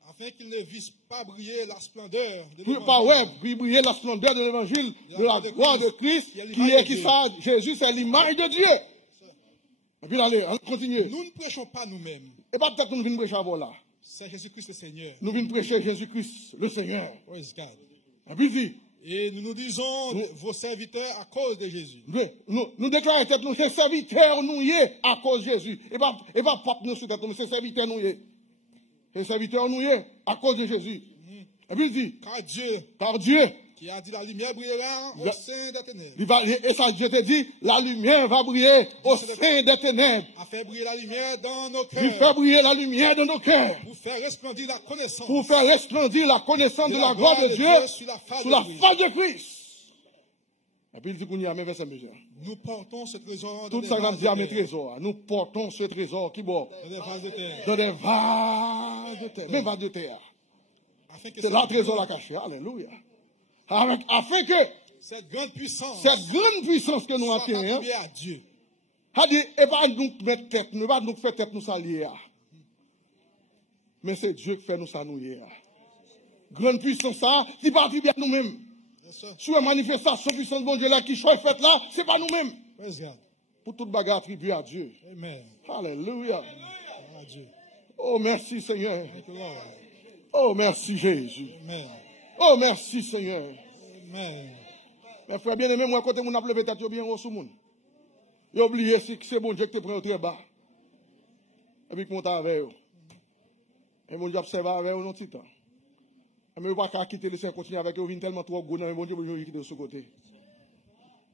afin qu'il ne vise pas briller la splendeur de l'évangile. Pas ouais, briller la splendeur de l'évangile, de la gloire de Christ, qui est qui ça, Jésus, c'est l'image de Dieu. Et puis allez, on continue. Nous ne prêchons pas nous-mêmes. Et pas peut-être que nous venons prêcher avant là. C'est Jésus-Christ le Seigneur. Nous venons prêcher Jésus-Christ le Seigneur. Praise God. Et puis dit. Et nous nous disons vos serviteurs à cause de Jésus. Nous déclarons que nous sommes serviteurs nous y est à cause de Jésus. Et pas pape nous sous tête, nous sommes serviteurs nous y est. Et serviteurs nous y est à cause de Jésus. Et puis il dit. Car Dieu. Qui a dit la lumière brillera au sein des ténèbres. Et ça, je te dis, la lumière va briller au sein des ténèbres. A fait briller la lumière dans nos cœurs. Il fait briller la lumière dans nos cœurs. Pour faire resplendir la connaissance. Pour faire resplendir la connaissance de la gloire de Dieu sur la face de Christ. Et puis il dit qu'on y a mes versets mesures. Nous portons ce trésor. Tout ça, on dit à mes trésors. Nous portons ce trésor qui boit. Dans des vases de terre. Dans des vases de terre. Des vases de terre. C'est là le trésor la caché. Alléluia. Afin que cette grande puissance que nous enterrons, à Dieu. Et pas nous mettre tête, ne pas nous faire tête nous salir. Mais c'est Dieu qui fait nous salir. Grande puissance ça, c'est pas bien nous-mêmes. Sur la manifestation puissante de bon Dieu là qui soit faite là, c'est pas nous-mêmes. Pour toute bagarre attribuée à Dieu. Amen. Alléluia. Oh merci Seigneur. Oh merci Jésus. Amen. Oh, merci Seigneur. Amen. Mes frères bien-aimés, moi, quand on a levé tête, bien haut sous le monde. Et oublié si c'est bon Dieu qui te prend au très bas. Et puis, compte avec eux. Et mon Dieu observe avec eux, non, petit temps. Mais vous ne pouvez pas quitter les saints, continuer avec eux, vous venez tellement trop gros, mais bon Dieu, vous quitter de ce côté.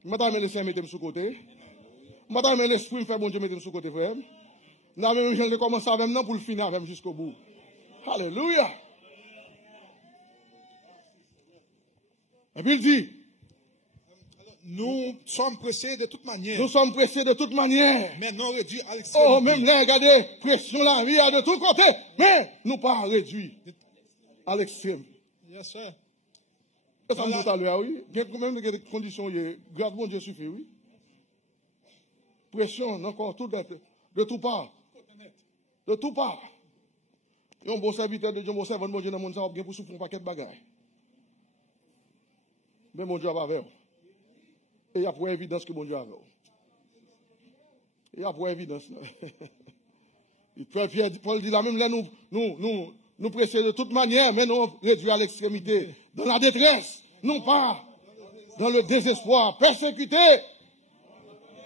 Madame, les saints, mettez-moi sur côté. Madame, l'esprit me fait bon Dieu, mettez-moi sur côté, frère. Là, même, je commence avec moi pour le finir, même jusqu'au bout. Alléluia. Et puis il dit, nous sommes pressés de toute manière. Nous sommes pressés de toute manière. Mais non réduits à l'extrémité. Oh, même là, regardez, pression la vie de tous côtés. Mais nous pas réduits à l'extrême. Yes, sir. Et ça me dit tout à l'heure, oui. Il y a quand même des conditions, grâce mon Dieu suffit, oui. Pression, encore tout de tout part. De tout part. Un bon serviteur de Dieu, un bon servant de Dieu dans le monde, ça va bien pour souffrir un paquet de bagages. Mais mon Dieu va avec. Et il y a pour évidence que mon Dieu va avec. Il y a pour évidence. Paul dit là même, là, nous pressons de toute manière, mais nous réduire à l'extrémité. Dans la détresse, non pas dans le désespoir, persécuté,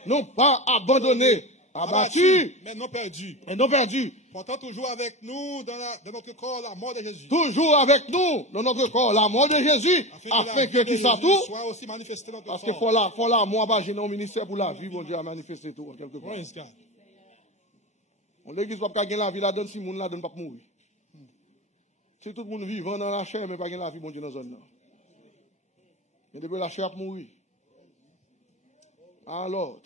non pas abandonné, abattu, mais non perdu. Et non perdu. Portant toujours avec nous dans notre corps la mort de Jésus. Toujours avec nous dans notre corps la mort de Jésus, afin que qui ça tout soit aussi manifesté dans notre parce que faut la moi pas gêner au ministère pour la vie, mon Dieu a manifesté tout quelque part. On l'église pas gagner la vie la donne si monde la donne pas mourir. Si tout le monde vivant dans la chair mais pas gagner la vie, mon Dieu dans zone là. Mais depuis la chair mourir. Alors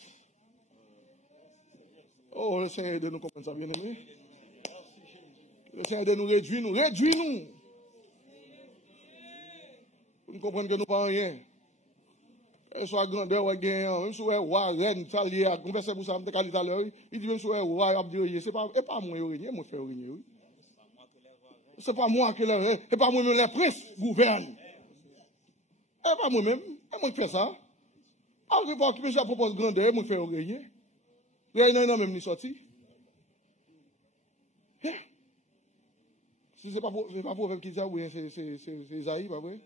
oh, le Seigneur de nous comprendre ça, bien aimé. Le Seigneur de nous réduire, nous. Pour nous comprendre que nous pas rien. Que ce soit grandeur ou gagnant, même si vous êtes roi, reine, ça lié à converser pour ça, je me dit tout à l'heure, il dit même si vous êtes roi, c'est pas moi qui régner, moi qui fais régner, oui. C'est pas moi qui le c'est pas moi-même les princes gouvernent. C'est pas moi-même, c'est moi qui fais ça. Alors que pas que je propose grandeur, moi qui fais régner. Régner non même ni sorti. Si c'est pas proverbe qui ça, oui, c'est Isaïe, pas vrai?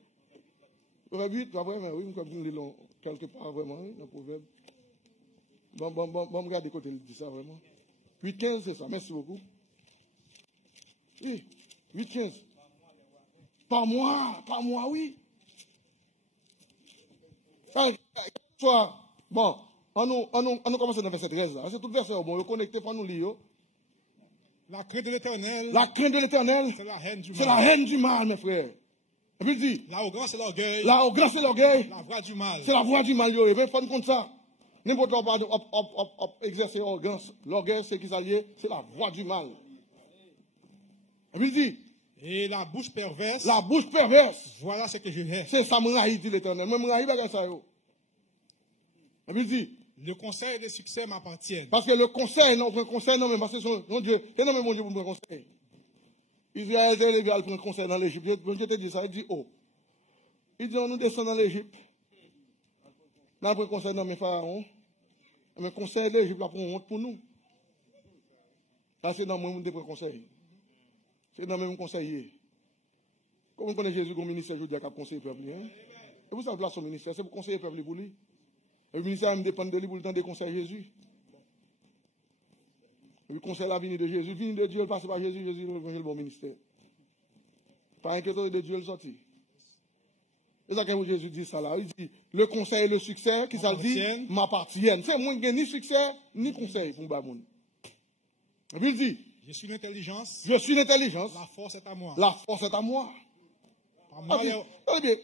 Proverbe 8, pas vrai, mais oui, nous avons lu quelque part vraiment, oui, dans le proverbe. Bon, regardez côté, il dit ça vraiment. 8-15, c'est ça, merci beaucoup. Oui, 8-15. Pas moi, oui. Bon, on nous commence dans le verset 13 là. C'est tout verset, bon, on connecté pour nous lire. La crainte de l'Éternel. La crainte de l'Éternel. C'est la haine du mal. C'est la haine du mal, mes frères. Et puis il dit. L'arrogance et l'orgueil. L'arrogance et l'orgueil. La voie du mal. C'est la voie du mal, yo. Et bien, faut compte ça. N'importe quoi pas exercer l'arrogance. L'orgueil, c'est qui ça y est? C'est la voie du mal. Et puis il dit. Et la bouche perverse. La bouche perverse. Voilà ce que je hais. C'est ça, mon dit l'Éternel. Moi, mon bagarre ça, yo. Et puis il dit. Le conseil des succès m'appartient. Parce que le conseil, non, mais parce que son Dieu, c'est non, mais mon Dieu, pour me conseil. Israël est légal pour un conseil dans l'Égypte. Mon Dieu te dit ça, il dit, oh. Il dit, on nous descend dans l'Égypte. Là, on prend conseil dans mes pharaons. Mais conseil de l'Égypte, là, pour honte pour nous. Là, c'est dans moi, on prend conseil. C'est dans même conseiller. Comme on connaît Jésus comme ministre, je dis à conseiller le peuple. Et vous savez, place son ministère, c'est pour conseiller le peuple pour lui. Le ministère me dépend de lui pour le temps de conseiller Jésus. Le conseil la venue de Jésus. La venue de Dieu, elle passe par Jésus, Jésus le bon ministère. Pas inquiétant de Dieu, le sorti. C'est ça que Jésus dit ça là. Il dit, le conseil et le succès, qui ça le dit, m'appartiennent. C'est moi qui n'ai ni succès, ni conseil pour le Et puis il dit, je suis l'intelligence. Je suis l'intelligence. La force est à moi. La force est à moi.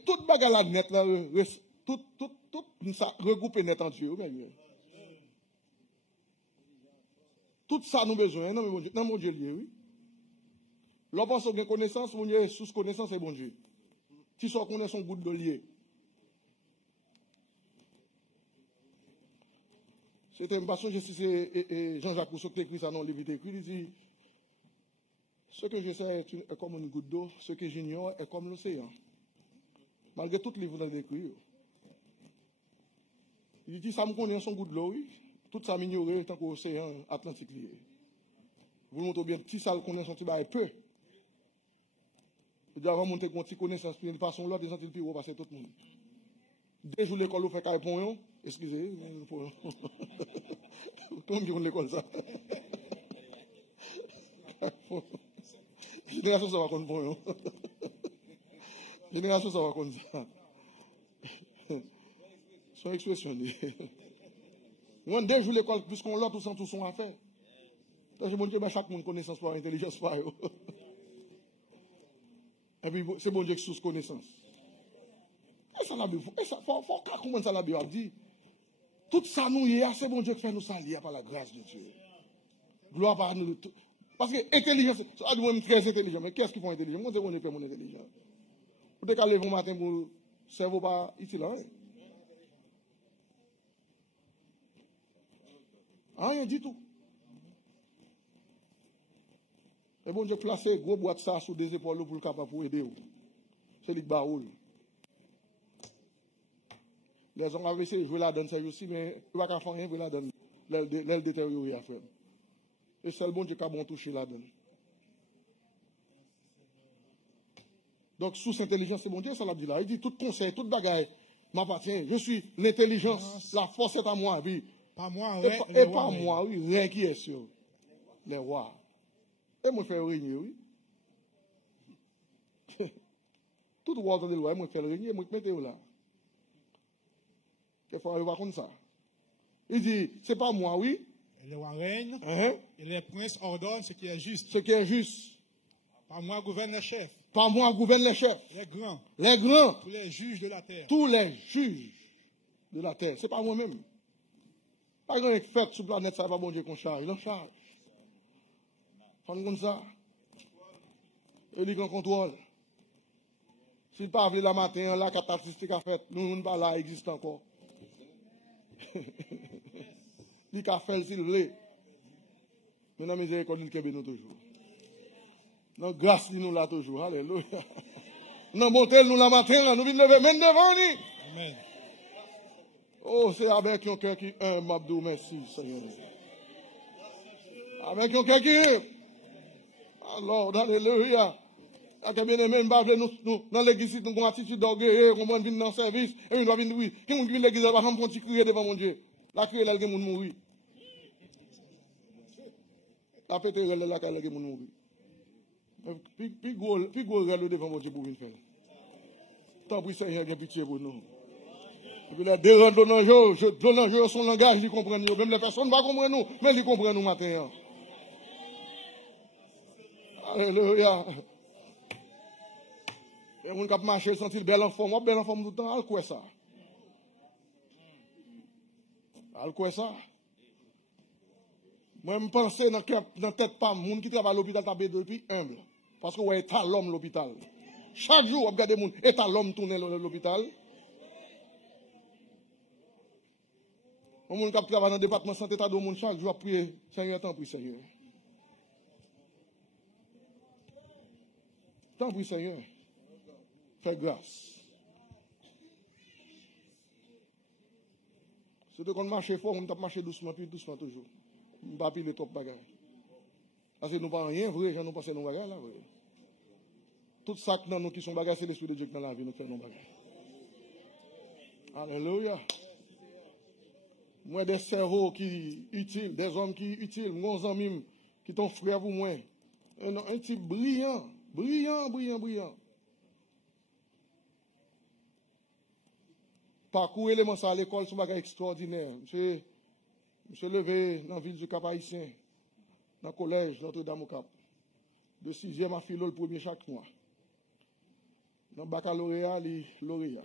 Toute bagarre là net là, tout ça regroupé net en Dieu. Tout ça nous besoin, non, mais mon Dieu lié, oui. L'on pense qu'on a connaissance, mon Dieu est sous connaissance, c'est bon Dieu. Si on connaît son bout de lié. C'était une passion, je sais, c'est Jean-Jacques Rousseau qui écrit ça dans le livre écrit, il dit, ce que je sais est comme une goutte d'eau, ce que j'ignore est comme l'océan. Malgré tout le livre dans l'écrit. Il dit, ça me connaît son goutte d'eau, oui. Tout ça m'ignorait tant qu'océan Atlantique. Vous montrez bien, petit ça le connaît son petit bail peu. Il dit, avant de monter une petite connaissance, puis de façon là, des gens qui peuvent passer tout le monde. Dès que l'école, vous faites qu'à répondre, excusez, tout le monde dit l'école ça. Génération ça va qu'on prend. Génération ça va qu'on ça. Son expression. On déjoue l'école puisqu'on l'a tout son affaire. Donc, bon Dieu, chaque monde connaissance par intelligence par eux. Et puis, c'est bon Dieu qui sous connaissance. Et ça, la Bible, faut comment ça la Bible dit. Tout ça, nous, c'est bon Dieu qui fait nous salir par la grâce de Dieu. Gloire par nous. Parce que intelligence, ça doit être très intelligent. Mais qu'est-ce qu'ils font intelligent? Moi, je ne sais pas mon intelligence. Vous devez aller le matin pour le cerveau pas ici là. Rien du tout. Et bon Dieu place gros boîte ça sous des épaules pour le capable pour aider. C'est les baoul. Les hommes avaient essayé de jouer la donne, c'est aussi, mais il ne va pas faire rien pour la donne. L'aile détériorée à faire. Et c'est le bon Dieu qui a bon touché la donne. Donc, sous intelligence, c'est bon Dieu, ça l'a dit là. Il dit tout conseil, toute bagaille m'appartient. Je suis l'intelligence, la force est à moi. Puis, pas moi, et pas moi, oui, rien qui est sur les rois. Et moi, je fais régner, oui. Tout roi de loi, moi, je fais régner, moi, je mets là. Il faut aller voir comme ça. Il dit, c'est pas moi, oui. Et le roi règne, et les princes ordonnent ce qui est juste. Ce qui est juste. Par moi gouvernent les chefs. Par moi gouvernent les chefs. Les grands. Les grands. Tous les juges de la terre. Tous les juges de la terre. C'est pas moi-même. Pas grand chose fait sur la planète, ça va bon Dieu qu'on charge. Il en charge. Comme ça. Il dit qu'on contrôle. Si pas vu la matin, la catastrophe a fait, nous ne pas là, existe encore. Il a fait s'il veut. Mais dans miséricorde, il nous toujours. Dans grâce, nous là toujours. Alléluia. Dans bonté, nous la matin, nous venons lever même devant nous. Amen. Oh, c'est avec un cœur qui est Mabdou, merci, Seigneur. Avec un cœur qui est. Alors, alléluia. Quand bien aimé, nous, dans l'église, nous avons une attitude d'orgueil, nous venons dans le service, et nous doit venir, oui. Qui nous vient l'église, nous avons crier devant mon Dieu. La crier, là, nous mourir. La pété, là, nous mourir. Puis gros, devant mon Dieu pour venir faire. Tant pis, Seigneur, j'ai pitié pour nous. Et puis là, des randonneurs, je donne son langage, ils comprennent nous. Même les personnes ne vont pas comprendre nous, mais ils comprennent nous matin. Alléluia. Et mon cap marché, sentir belle en forme, tout le temps, al quoi ça? Al quoi ça? Moi, je pense dans la tête pas, moun qui travaille à l'hôpital, t'as depuis humble. Parce que, ouais, état l'homme l'hôpital. Chaque jour, on regarde moun, état l'homme tourner l'hôpital. On moun qui travaille dans le département de santé, t'as deux moun chaque jour, prier, Seigneur, tant pis, Seigneur. Tant pis, Seigneur. Fais grâce. C'est de qu'on marche fort, on tape marcher doucement, puis doucement toujours. On ne va pas piler trop de bagages. Parce que nous ne parlons rien vrai, j'en ai pensé nos bagages là, vrai. Tout ça que nous qui sont bagages, c'est l'esprit de Dieu dans la vie, nous faisons nos bagages. Alléluia. Moi, des cerveaux qui utiles, des hommes qui utiles, mon amis qui sont frères pour moi. Un type brillant. Parcours éléments à l'école, c'est un bagage extraordinaire. Je suis levé dans la ville du Cap-Haïtien, dans le collège Notre-Dame-au-Cap. De 6e à philo le premier chaque mois. Dans le baccalauréat, lauréat.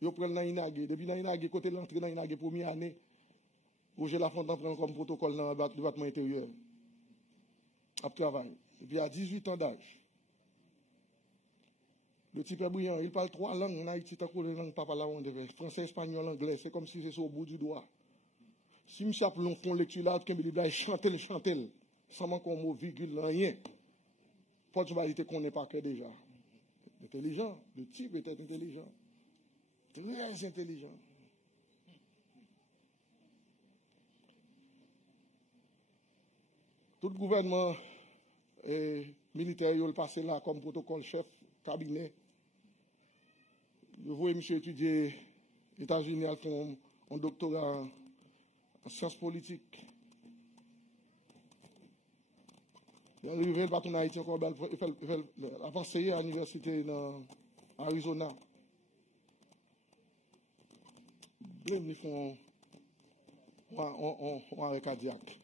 Je prends dans l'INAGé. Depuis l'INAGé, côté de l'entrée dans l'INAGé, première année, Roger Lafontaine prend comme protocole dans le département intérieur. À travail. Et puis à 18 ans d'âge. Le type est brillant, il parle 3 langues en Haïti, tant que les langues papa là on devait. Français, espagnol, anglais, c'est comme si c'est au bout du doigt. Si je chape l'on fond lecture là, qu'il il chante, sans manquer un mot, virgule, rien. Ponctualité qu'on n'est pas que déjà. Intelligent, le type était intelligent. Très intelligent. Tout le gouvernement militaire, il passé là comme protocole chef, cabinet. Je vois monsieur étudier aux États-Unis, à font un doctorat en sciences politiques. Il est arrivé, il va en Haïti encore, il fait avancer à l'université dans Arizona. Ils font un arrêt cardiaque.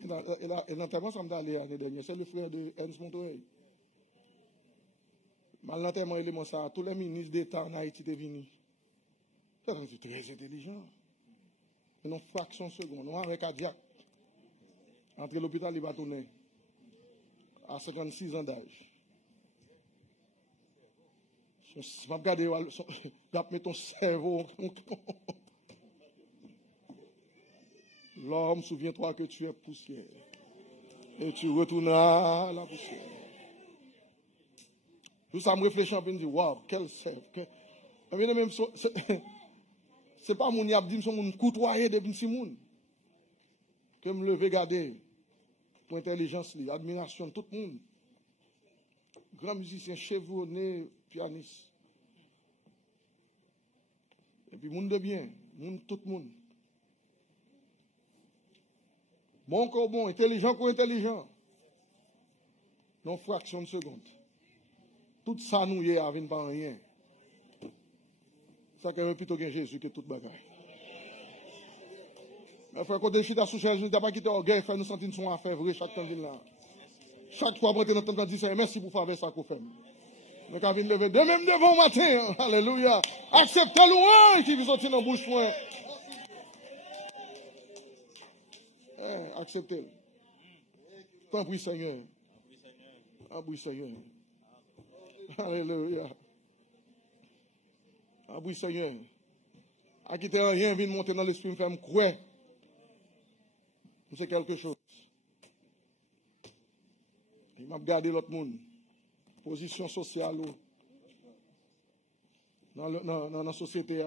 Et l'enterrement, ça m'a allé l'année dernière. C'est le frère de Ernst Montoya. Mal l'enterrement, il est ça. Tous les ministres d'État en Haïti étaient venus. C'est très intelligent. Une fraction de seconde, un arrêt cardiaque. Entre l'hôpital et le bâtonnet. À 56 ans d'âge. Je vais regarder, je vais mettre ton cerveau. L'homme, souviens-toi que tu es poussière. Et tu retourneras à la poussière. Tout ça me réfléchit un peu et me dit, waouh, quel sève. C'est pas mon yab dit, c'est mon côtoyer de petit monde. Que me lever, garder. Pour intelligence, l'admiration de tout le monde. Grand musicien, chevronné, pianiste. Et puis, monde de bien, tout le monde. Bon encore bon, intelligent encore intelligent. Non, fraction de seconde. Tout ça nous y est avec pas rien. Ça que plutôt que Jésus que tout bagaille. Mais frère, quand tu es sous chaise, tu n'as pas quitté orgueil, faire nous sentir son affaire vrai chaque temps là. Chaque fois, après notre temps, dire merci pour faire ça qu'on fait. Mais quand vient lever, de même devant au matin, alléluia, acceptez louange qui vous sortir dans la bouche. Acceptez. Tant pis, Seigneur. Tant pis, Seigneur. Alléluia. Ah oui, Seigneur. À quitter rien, vient monter dans l'esprit, me faire me croire. C'est quelque chose. Il m'a regardé l'autre monde. Position sociale. Dans la société.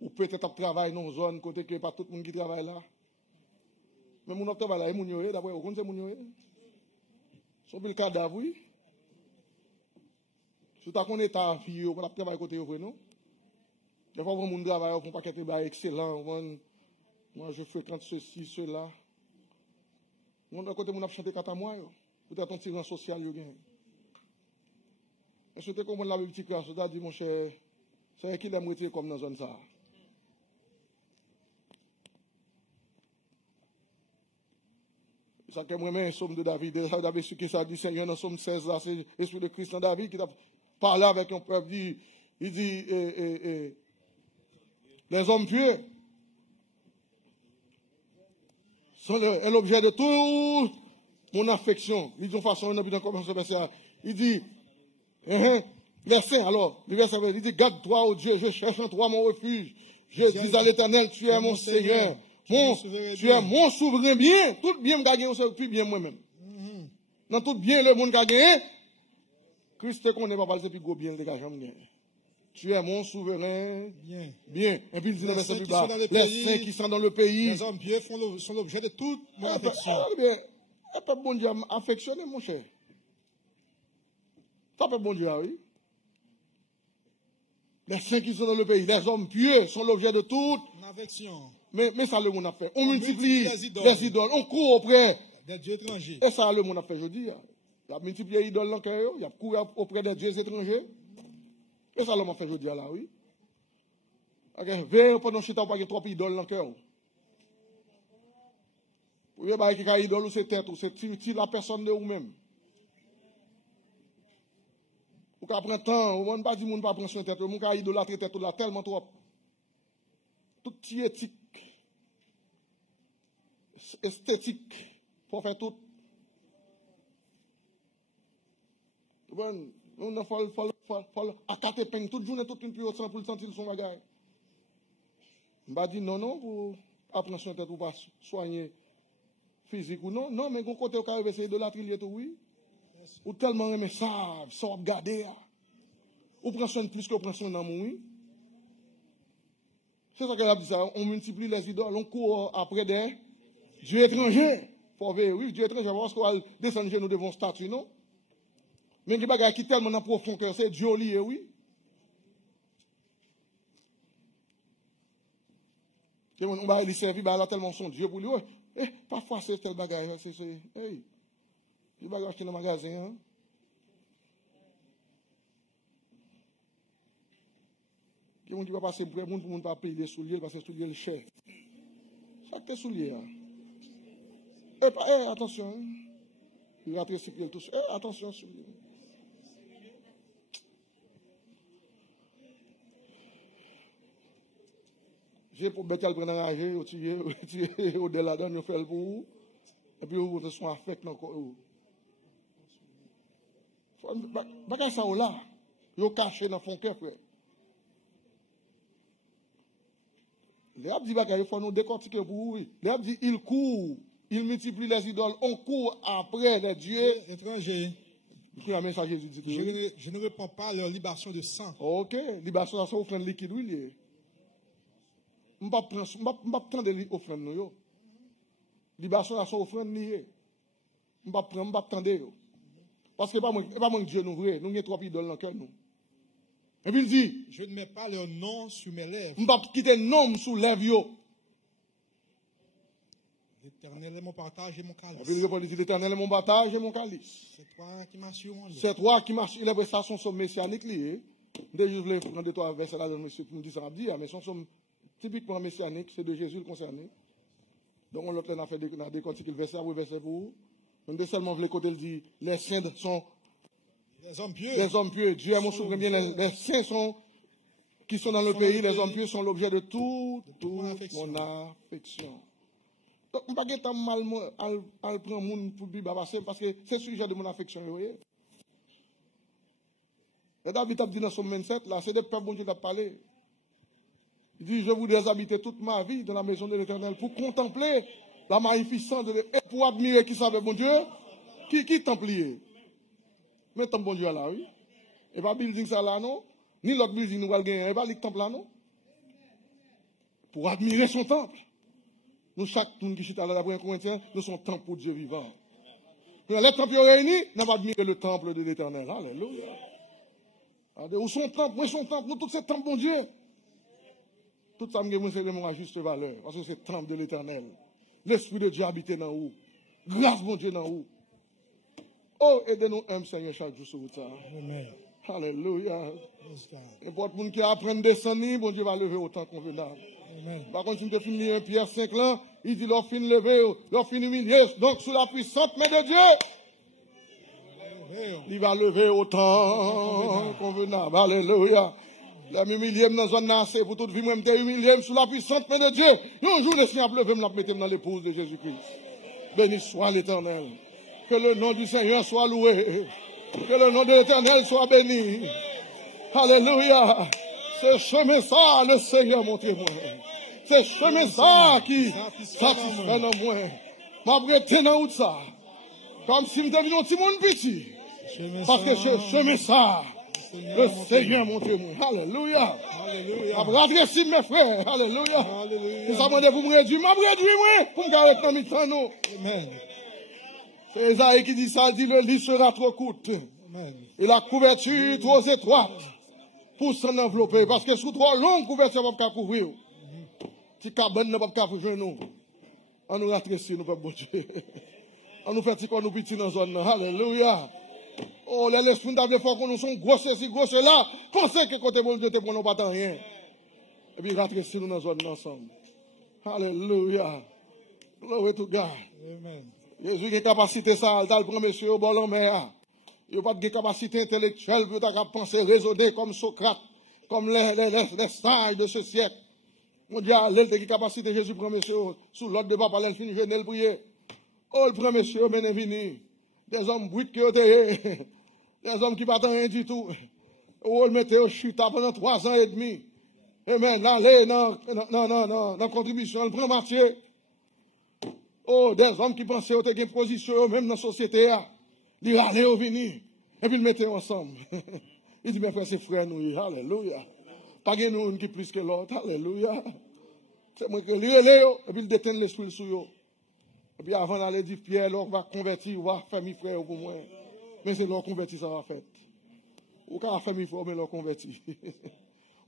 Ou peut-être travailler dans une zone, côté que pas tout le monde qui travaille là. Mais mon travail là, il est d'abord, vous connaissez mon son le cadavre, oui. Si tu as un état fille, on va travailler côté vous, non? Des fois, mon travail, on ne pas quelque chose excellent. Moi, je fréquente ceci, cela. Mon côté, on a chanté quatre mois. Peut-être un tirant social, il y a. Et c'était comme on l'a petit cœur, ça dit, mon cher, c'est qui l'aime retirer comme dans la zone ça. Ça que moi-même, un somme de David, David, ce qui ça dit, Seigneur, dans somme 16, là, c'est l'esprit de Christ dans David qui a parlé avec un peuple, il dit, les hommes pieux sont l'objet de toute mon affection. Ils ont façon, il dit, les saints, alors, le verset, il dit, garde-toi, ô Dieu, je cherche en toi mon refuge. Je dis à l'Éternel, tu es mon Seigneur. Tu es mon souverain bien. Tout bien me gagne, on sait plus bien moi-même. Dans tout bien, le monde gagne. Christ te connaît pas, c'est plus gros bien, le gars, tu es mon souverain. Bien. Bien. Et puis il dit dans le verset plus bas, les saints qui sont dans le pays. Les hommes pieux sont l'objet de toute mon affection. Et pas bon Dieu affectionné, mon cher. Ça peut bon Dieu, oui. Les saints qui sont dans le pays, les hommes pieux sont l'objet de toute affection. Mais ça, le monde a fait. On multiplie les idoles. On court auprès des dieux étrangers. Et ça, le monde a fait, je dis. Il a multiplié les idoles dans le cœur. Il a couru auprès des dieux étrangers. Et ça, l'homme a fait, je dis, là, oui. Veille pendant que tu n'as pas trop d'idoles dans le cœur. Vous voyez, qu'il y a des idoles, c'est tête, c'est la personne de vous-même. Vous pouvez prendre temps, vous ne pouvez pas dire que vous ne pouvez pas prendre son tête, vous pouvez idolâtrer tête là tellement trop. Tout petit éthique, esthétique, pour faire tout. On faut accater peine toute journée, toute une période pour le sentir son bagage. On va dire non, pour apprendre son tête, pour pas soigner physique ou non. Non, mais quand côté on essayer de la trier tout, oui. Ou tellement aimer ça, ça va garder. Ou prend soin plus que prend soin dans mon oui. C'est ça qu'elle a dit ça. On multiplie les idoles, on court après des dieux étrangers. Pour ver, oui, dieux étrangers, parce qu'on va descendre nous devant statue, non? Mais les bagages qui tellement dans profond que c'est Dieu lié, oui. On va lui servir, là tellement son Dieu pour lui. Parfois c'est tel bagage, c'est hey. Les bagages qui dans le magasin, hein. Qui on dit pas passer pour monde pour ne pas payer les souliers parce que les souliers sont chers. Ça tes souliers là. Attention. Hein. Il va tricycler tout. Attention souliers. J'ai pour bête à prendre un âge, tu au-delà d'un, on fait le pour et puis on fait son affect encore. Bagay ça là, yo caché dans fond cœur frère. Les a dit bagay il faut nous décortiquer pour oui. Les a dit il court ils multiplient les idoles, on court après les dieux étrangers. Je ne réponds pas à leur libation de sang. Ok, libation de sang, offrande liquide, oui. Je ne vais pas prendre l'offrande. Libation de sang, offrande liée. Je ne vais pas prendre. Parce que ce n'est pas mon Dieu, nous avons trois idoles dans le cœur. Et puis il dit, je ne mets pas leur nom sur mes lèvres. Je ne vais pas quitter le nom sous les lèvres. L'Éternel est mon partage et mon calice. L'Éternel est mon partage et mon calice. C'est toi qui marches sur mon lit. C'est toi qui marches. Il a ça son somme messianique lié. D'ailleurs, je voulais prendre deux versets là dans monsieur pour nous dire ça dire, mais son somme typiquement messianique, c'est de Jésus le concerné. Donc on l'a fait décortiquer le verset après verset pour vous. On seulement voulait côté dit les saints sont les hommes pieux. Les hommes pieux. Dieu est mon souverain bien. Les saints sont qui sont dans le pays, les hommes pieux sont l'objet de toute mon affection. Donc, je ne vais pas mal à prendre mon pour le passer parce que c'est le sujet de mon affection. Vous voyez? Et David a dit dans son 27, là, c'est des peuples dont Dieu a parlé. Il dit, je voudrais habiter toute ma vie dans la maison de l'Éternel pour contempler la magnificence de l'Éternel et pour admirer qui savait bon Dieu. Qui templier? Mais ton bon Dieu là, oui. Et pas building ça là, non? Ni l'autre building nous va gagner, et pas le temple là, non? Pour admirer son temple. Nous, chaque monde qui chita là d'après un Corinthien, nous sommes temple pour Dieu vivant. Les temples réunis, nous avons admiré le temple de l'Éternel. Alléluia. Où sont temple, où sont temple, nous tous ces temples, bon Dieu. Tout ça, c'est vraiment à juste valeur. Parce que c'est le temple de l'Éternel. L'Esprit de Dieu habite dans où? Grâce, bon Dieu, dans où? Oh, aidez-nous, Seigneur, chaque jour sur ça. Amen. Alléluia. N'importe qui qui apprend à descendre, bon Dieu va lever autant convenable. Par contre, si tu finis un Pierre 5 là, il dit leur fin lever, leur fin humilier. Donc, sous la puissante main de Dieu, il va lever autant convenable. Alléluia. La m'humilier dans la zone assez pour toute vie, moi, je humilié sous la puissante main de Dieu. Un jour, le Seigneur pleuve, je la mettre dans l'épouse de Jésus-Christ. Béni soit l'Éternel. Que le nom du Seigneur soit loué. Que le nom de l'Éternel soit béni. Alléluia. C'est chemin ça, le Seigneur, mon témoin. C'est chemin ça qui satisfait le moins. Ma brete dans ça. Comme si je devais un petit monde petit. Parce que c'est chemin ça. Le Seigneur, mon témoin. Alléluia. Alléluia. Si mes frères. Alléluia. Nous avons demandé pour me réduire. Ma réduire, moi. Pour me garder dans mes temps. Amen. C'est Esaïe qui dit ça. Il dit le lit sera trop courte. Et la couverture trop étroite. Pour s'en envelopper. Parce que sous trop longue couverture, on ne peut pas couvrir. Si cabane ne peut pas couvrir nous. On nous rattracit, nous ne pouvons pas bouger. On nous fait petit qu'on nous petit dans la zone. Alléluia. Oh, l'esprit d'Abel fois qu'on nous sont grosses ici, grosses là. Pensez que côté bon Dieu te prend pas rien. Et puis rattracit nous dans la zone ensemble. Alléluia. Glory to God. Amen. Jésus a capacité ça, il prend monsieur au bord en mer. Il n'y a pas de capacité intellectuelle pour penser, raisonner comme Socrate, comme les sages de ce siècle. On dit, il a capacité, Jésus prend monsieur sous l'ordre de papa, il finit de prier. Oh, il prend monsieur, bien venu. Des hommes bruts qui ont été, des hommes qui ne battent rien du tout. Oh, il mettait au chute pendant 3 ans et demi. Et maintenant, allez, dans la contribution, il prend Mathieu. Oh, des hommes qui pensaient qu'ils avaient une position, même dans la société. Il allait au venir. Et puis il mettait ensemble. Il dit, mes frères, c'est frères, nous. Alléluia. Pas de nous qui plus que l'autre. Alléluia. C'est moi qui lui et puis il déteint l'esprit sur eux. Et puis avant d'aller dire, Pierre, on va convertir, on va faire mes frères pour moi. Mais c'est leur convertir, ça va faire. Ou qu'à faire mes frères, mais leur convertir.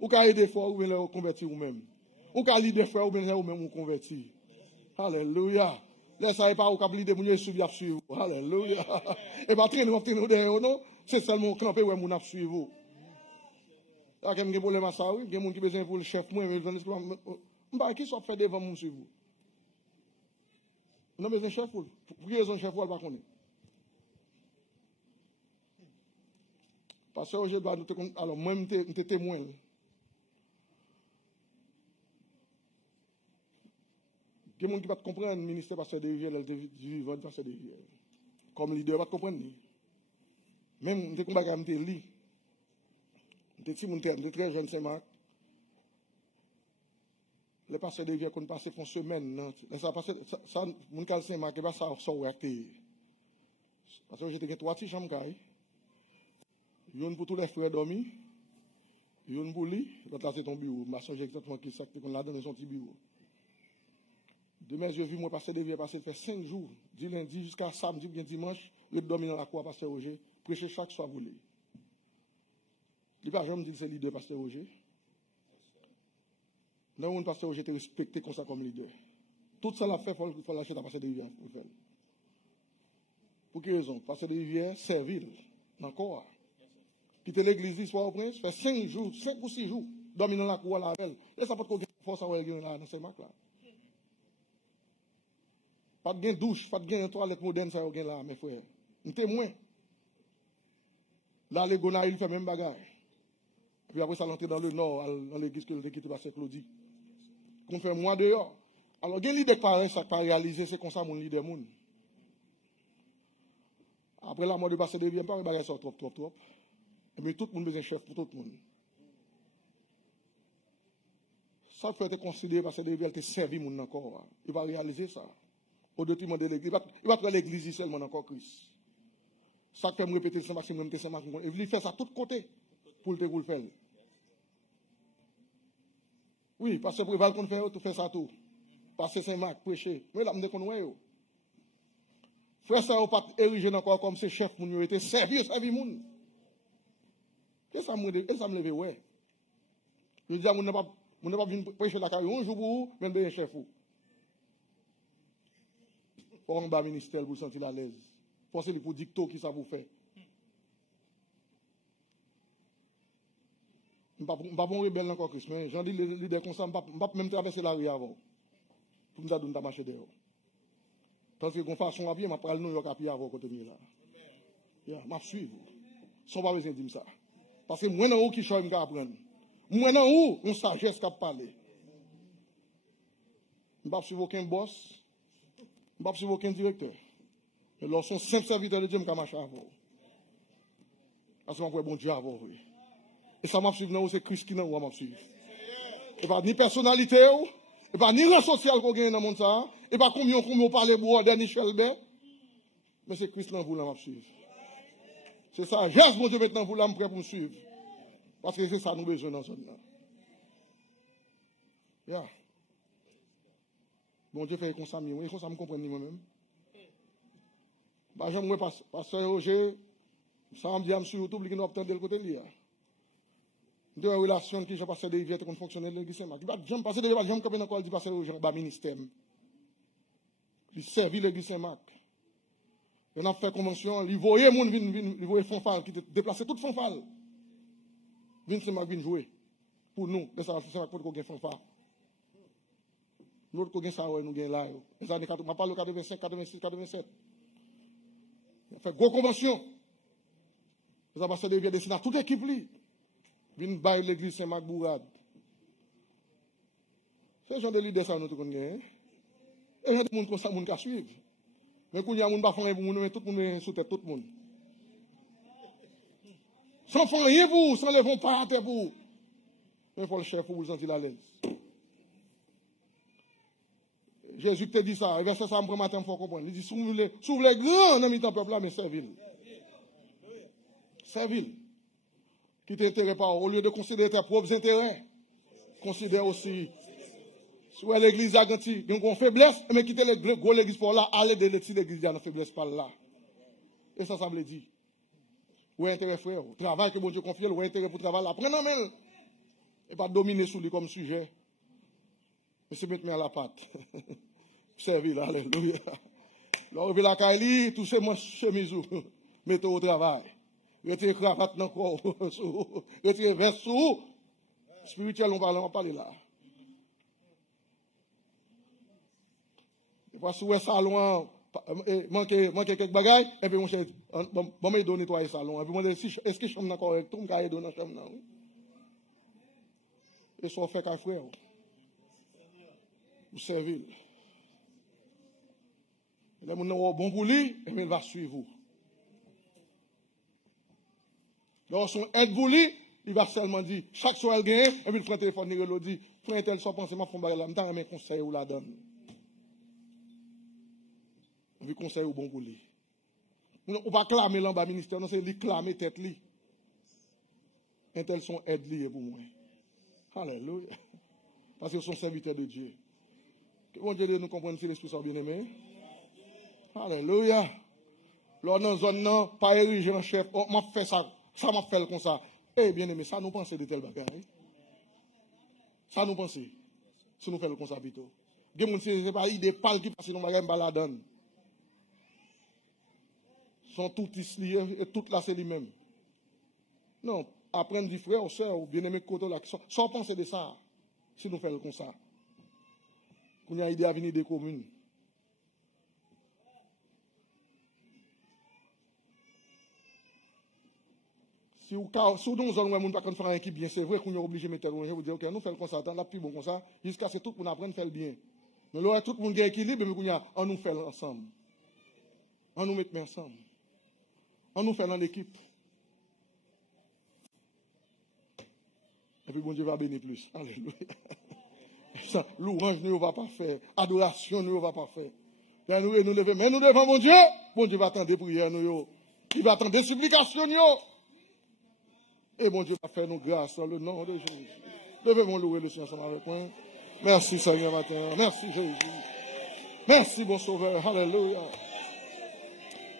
Ou qu'à aider frères, ou bien leur convertir vous-même. Ou qu'à l'aider frères, ou bien leur même convertir. Alléluia. Laissez pas au câble de mon suivre suivre. Alléluia. Et pas traîner derrière non, c'est seulement camper où mon suivre vous. Là quand j'ai problème à ça oui, il y a monde qui besoin pour le chef moi mais pas qui soit fait devant mon suivre. On a besoin chef pour raison chef pour pas connaître. Parce que je dois alors moi m'étais témoin. Il y a des gens qui ne comprennent pas le ministère pasteur de Rivière, le vivant de pasteur de Rivière. Comme leader, ne comprennent pas. Même, je suis lit. Je suis très jeune, Saint-Marc. les passeurs de rivière qu'on passe font semaine. Ça passe, ça, mon cal Saint-Marc, et pas ça, ça, parce que j'étais 3 petits chambres, une pour tous les frères dormir, une pour lui, l'autre là c'est ton bureau. Je sais exactement qui ça, qu'on a donné son petit bureau. Demain, j'ai vu moi passer des vies, passer faire 5 jours, du lundi jusqu'à samedi, bien dimanche, je dormir dans la cour, pasteur Roger, prêcher chaque soir pour lui. Il n'y a pas jamais dit que c'est leader, pasteur Roger. Non, on pasteur Roger était respecté comme ça comme leader. Tout ça l'a fait, il faut lâcher à passer des rivières pour faire. Pour quelle raison? Passer des rivières, servir, encore. Quitter l'église, soit au prince, faire 5 jours, 5 ou 6 jours, dormir dans la cour là, et ça peut être force à voir là, dans ces marques là. Pas de douche, pas de toilette moderne, ça y là, mes frères. Un témoin. Là, les Gonaïs, ils font même bagarre. Puis après, ça l'entrée dans le nord, dans l'église que le quitté par Saint-Claudie. Qu'on fait moins dehors. Alors, il y a un leader qui paraît, ça pas réalisé, c'est comme ça, mon leader, moun. Après la mort de passer des biens, pas bagarre ça trop. Mais tout le monde besoin de chef pour tout le monde. Ça peut être considéré parce que des biens, il servi mon encore. Il va réaliser ça. Au détriment de l'église. Il va trouver l'église seulement encore Christ. Ça fait me répéter Saint-Maxime, Saint-Maxime. Il veut faire ça de tous côtés pour le faire. Oui, parce que préval qu'on fait, tout fait ça tout. Passer Saint-Marc, prêcher. Mais là, je me dis frère, ça n'a pas érigé encore comme ces chefs, ils ont été servis, moun. Et ça me lève, ouais. Je dis, on n'a pas venu prêcher la carrière un jour pour vous, même bien chef. Pour un bas ministère pour sentir à l'aise. Pensez pour dicto qui ça vous fait. Je ne suis pas un rebelle encore, Christ, mais j'en dis les leaders comme ça, je ne vais pas même traverser la rue avant. Pour me dire de marcher dehors. Parce que de façon à pied, je vais aller à New York à pied avant côté de là. Je vais suivre. Sans pas besoin de dire ça. Parce que moi, dans où qui choisit, je vais apprendre. Moi, dans où, on sagesse qui parler. Je ne vais pas suivre aucun boss. Je ne vais pas suivre aucun directeur. Mais lorsqu'on simple serviteur de Dieu, je vais marcher avant. Parce que je vais bon Dieu avant. Et ça m'a suivi, c'est Christ qui m'a suivi. Et pas ni personnalité, et pas ni rang social qu'on gagne dans le monde, et pas combien on parle pour dernier Chelbert. Mais c'est Christ qui m'a suivi. C'est ça, geste mon Dieu maintenant, vous l'êtes prêt pour me suivre. Parce que c'est ça nous besoin dans ce monde. Yeah. Bon Dieu fait comme ça, mais comme ça me comprendre moi-même. Bah, j'aime pasteur Roger, ça me dit sur YouTube, qui nous obtient de côté de lui. De la relation qui j'ai passé des vies qui fonctionner dans l'église Saint-Marc. J'aime passer des vies, j'aime camper dans quoi il dit passer aux gens, bas ministère. Il servit l'église Saint-Marc. Il a fait convention, il voyait mon il voyait fanfare, qui déplaçait toute fanfare. Vin Saint-Marc vient jouer. Pour nous, de ça, c'est pour qu'on gagne fanfare. Nous, qu'on gagne ça, nous gagne là. Les années 80, on parle de 85, 86, 87. On fait gros convention. Ils ont passé des vies destinés à toute équipe. Vin bailler l'église Saint-Marc Bourade. C'est le genre de leader ça nous tout connaît. Et il y a des gens comme ça qui suivent. Mais quand il y a des gens qui font rien pour nous, tout le monde est sous tête tout le monde. Sans faire rien pour vous, sans lever pas à terre pour vous. Mais il faut le chef pour vous sentir à l'aise. Jésus te dit ça, et verset ça, me matin, il faut comprendre. Il dit, si vous voulez grand dans le peuple là, mais servile. Servile. Qui t'intéresse pas, au lieu de considérer tes propres intérêts, considère aussi, soit l'église a ganti, donc on faiblesse, mais quitter l'église pour là, aller de l'église a une faiblesse par là. Et ça veut dire. Ou intérêt frère, travail que bon Dieu confie, ou intérêt pour travail là, prenez en main. Et pas dominer sur lui comme sujet. Mais c'est mettre à la patte. Servir là, alléluia. Là, la caille, touchez moi chemise, mettez au travail. Retirez cravate dans le corps, retirez veste sous. Spirituel, on va parler là. Et puis, si vous êtes salon, manquez quelques bagages, et puis, bon, me donner nettoyer le salon. Et puis, est-ce que je suis correct? Tout le monde dans la chambre. Et ça fait qu'un frère. Vous servez. Et là, vous avez bon pour lui, et il va suivre vous. Lorsqu'on aide vous lui, Il va seulement dire, chaque soir elle gagne, et puis il prend le téléphone, il le dit, prends un tel soit pensé, ma femme, là, je t'en conseil ou la donne. Et puis conseil ou bon pour lui. On ne va pas clamer l'en-bas ministère, non, c'est lui clamer tête lui. Un tel son aide lié pour moi. Alléluia. Parce qu'ils sont serviteurs de Dieu. Que bon Dieu nous comprenne si l'esprit soit bien aimé. Alléluia. Lors dans zone non, pas érigé en chef, oh, m'a fait ça, ça m'a fait comme ça. Eh bien aimé, ça nous pense de tel bagage. Ça nous pense. Si nous faisons comme ça plutôt. Des gens c'est pas idée pâle qui passe dans bagage baladon. Sont tous liés et tout là c'est lui-même. Non, apprendre du frère, soeur ou bien aimé côté là, sans penser de ça. Si nous faisons comme ça. Qu'on a idée à venir des communes. Si vous nous avons pas faire un équipe bien, c'est vrai qu'on est obligé de mettre vous dire, ok, nous faisons comme ça, la plus bon comme ça, jusqu'à ce que tout le monde apprenne à faire bien. Mais là, tout le monde a équilibre, mais on nous fait ensemble. On nous met ensemble. On nous fait dans l'équipe. Et puis bon Dieu va bénir plus. Alléluia. Louange ne va pas faire. Adoration ne va pas faire. Nous lever, mais nous devons mon Dieu. Bon Dieu va attendre des prières. Il va attendre des supplications. Et bon Dieu va faire nos grâces dans le nom de Jésus. Levez-moi louer le Seigneur ensemble avec moi. Merci Seigneur matin. Merci Jésus. Merci bon Sauveur. Alléluia.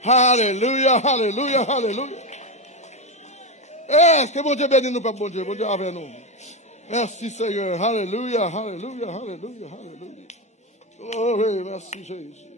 Alléluia. Alléluia. Alléluia. Eh, que bon Dieu bénisse nous, Père bon Dieu. Bon Dieu avec nous. Merci Seigneur. Alléluia. Alléluia. Alléluia. Alléluia. Oh oui, merci Jésus.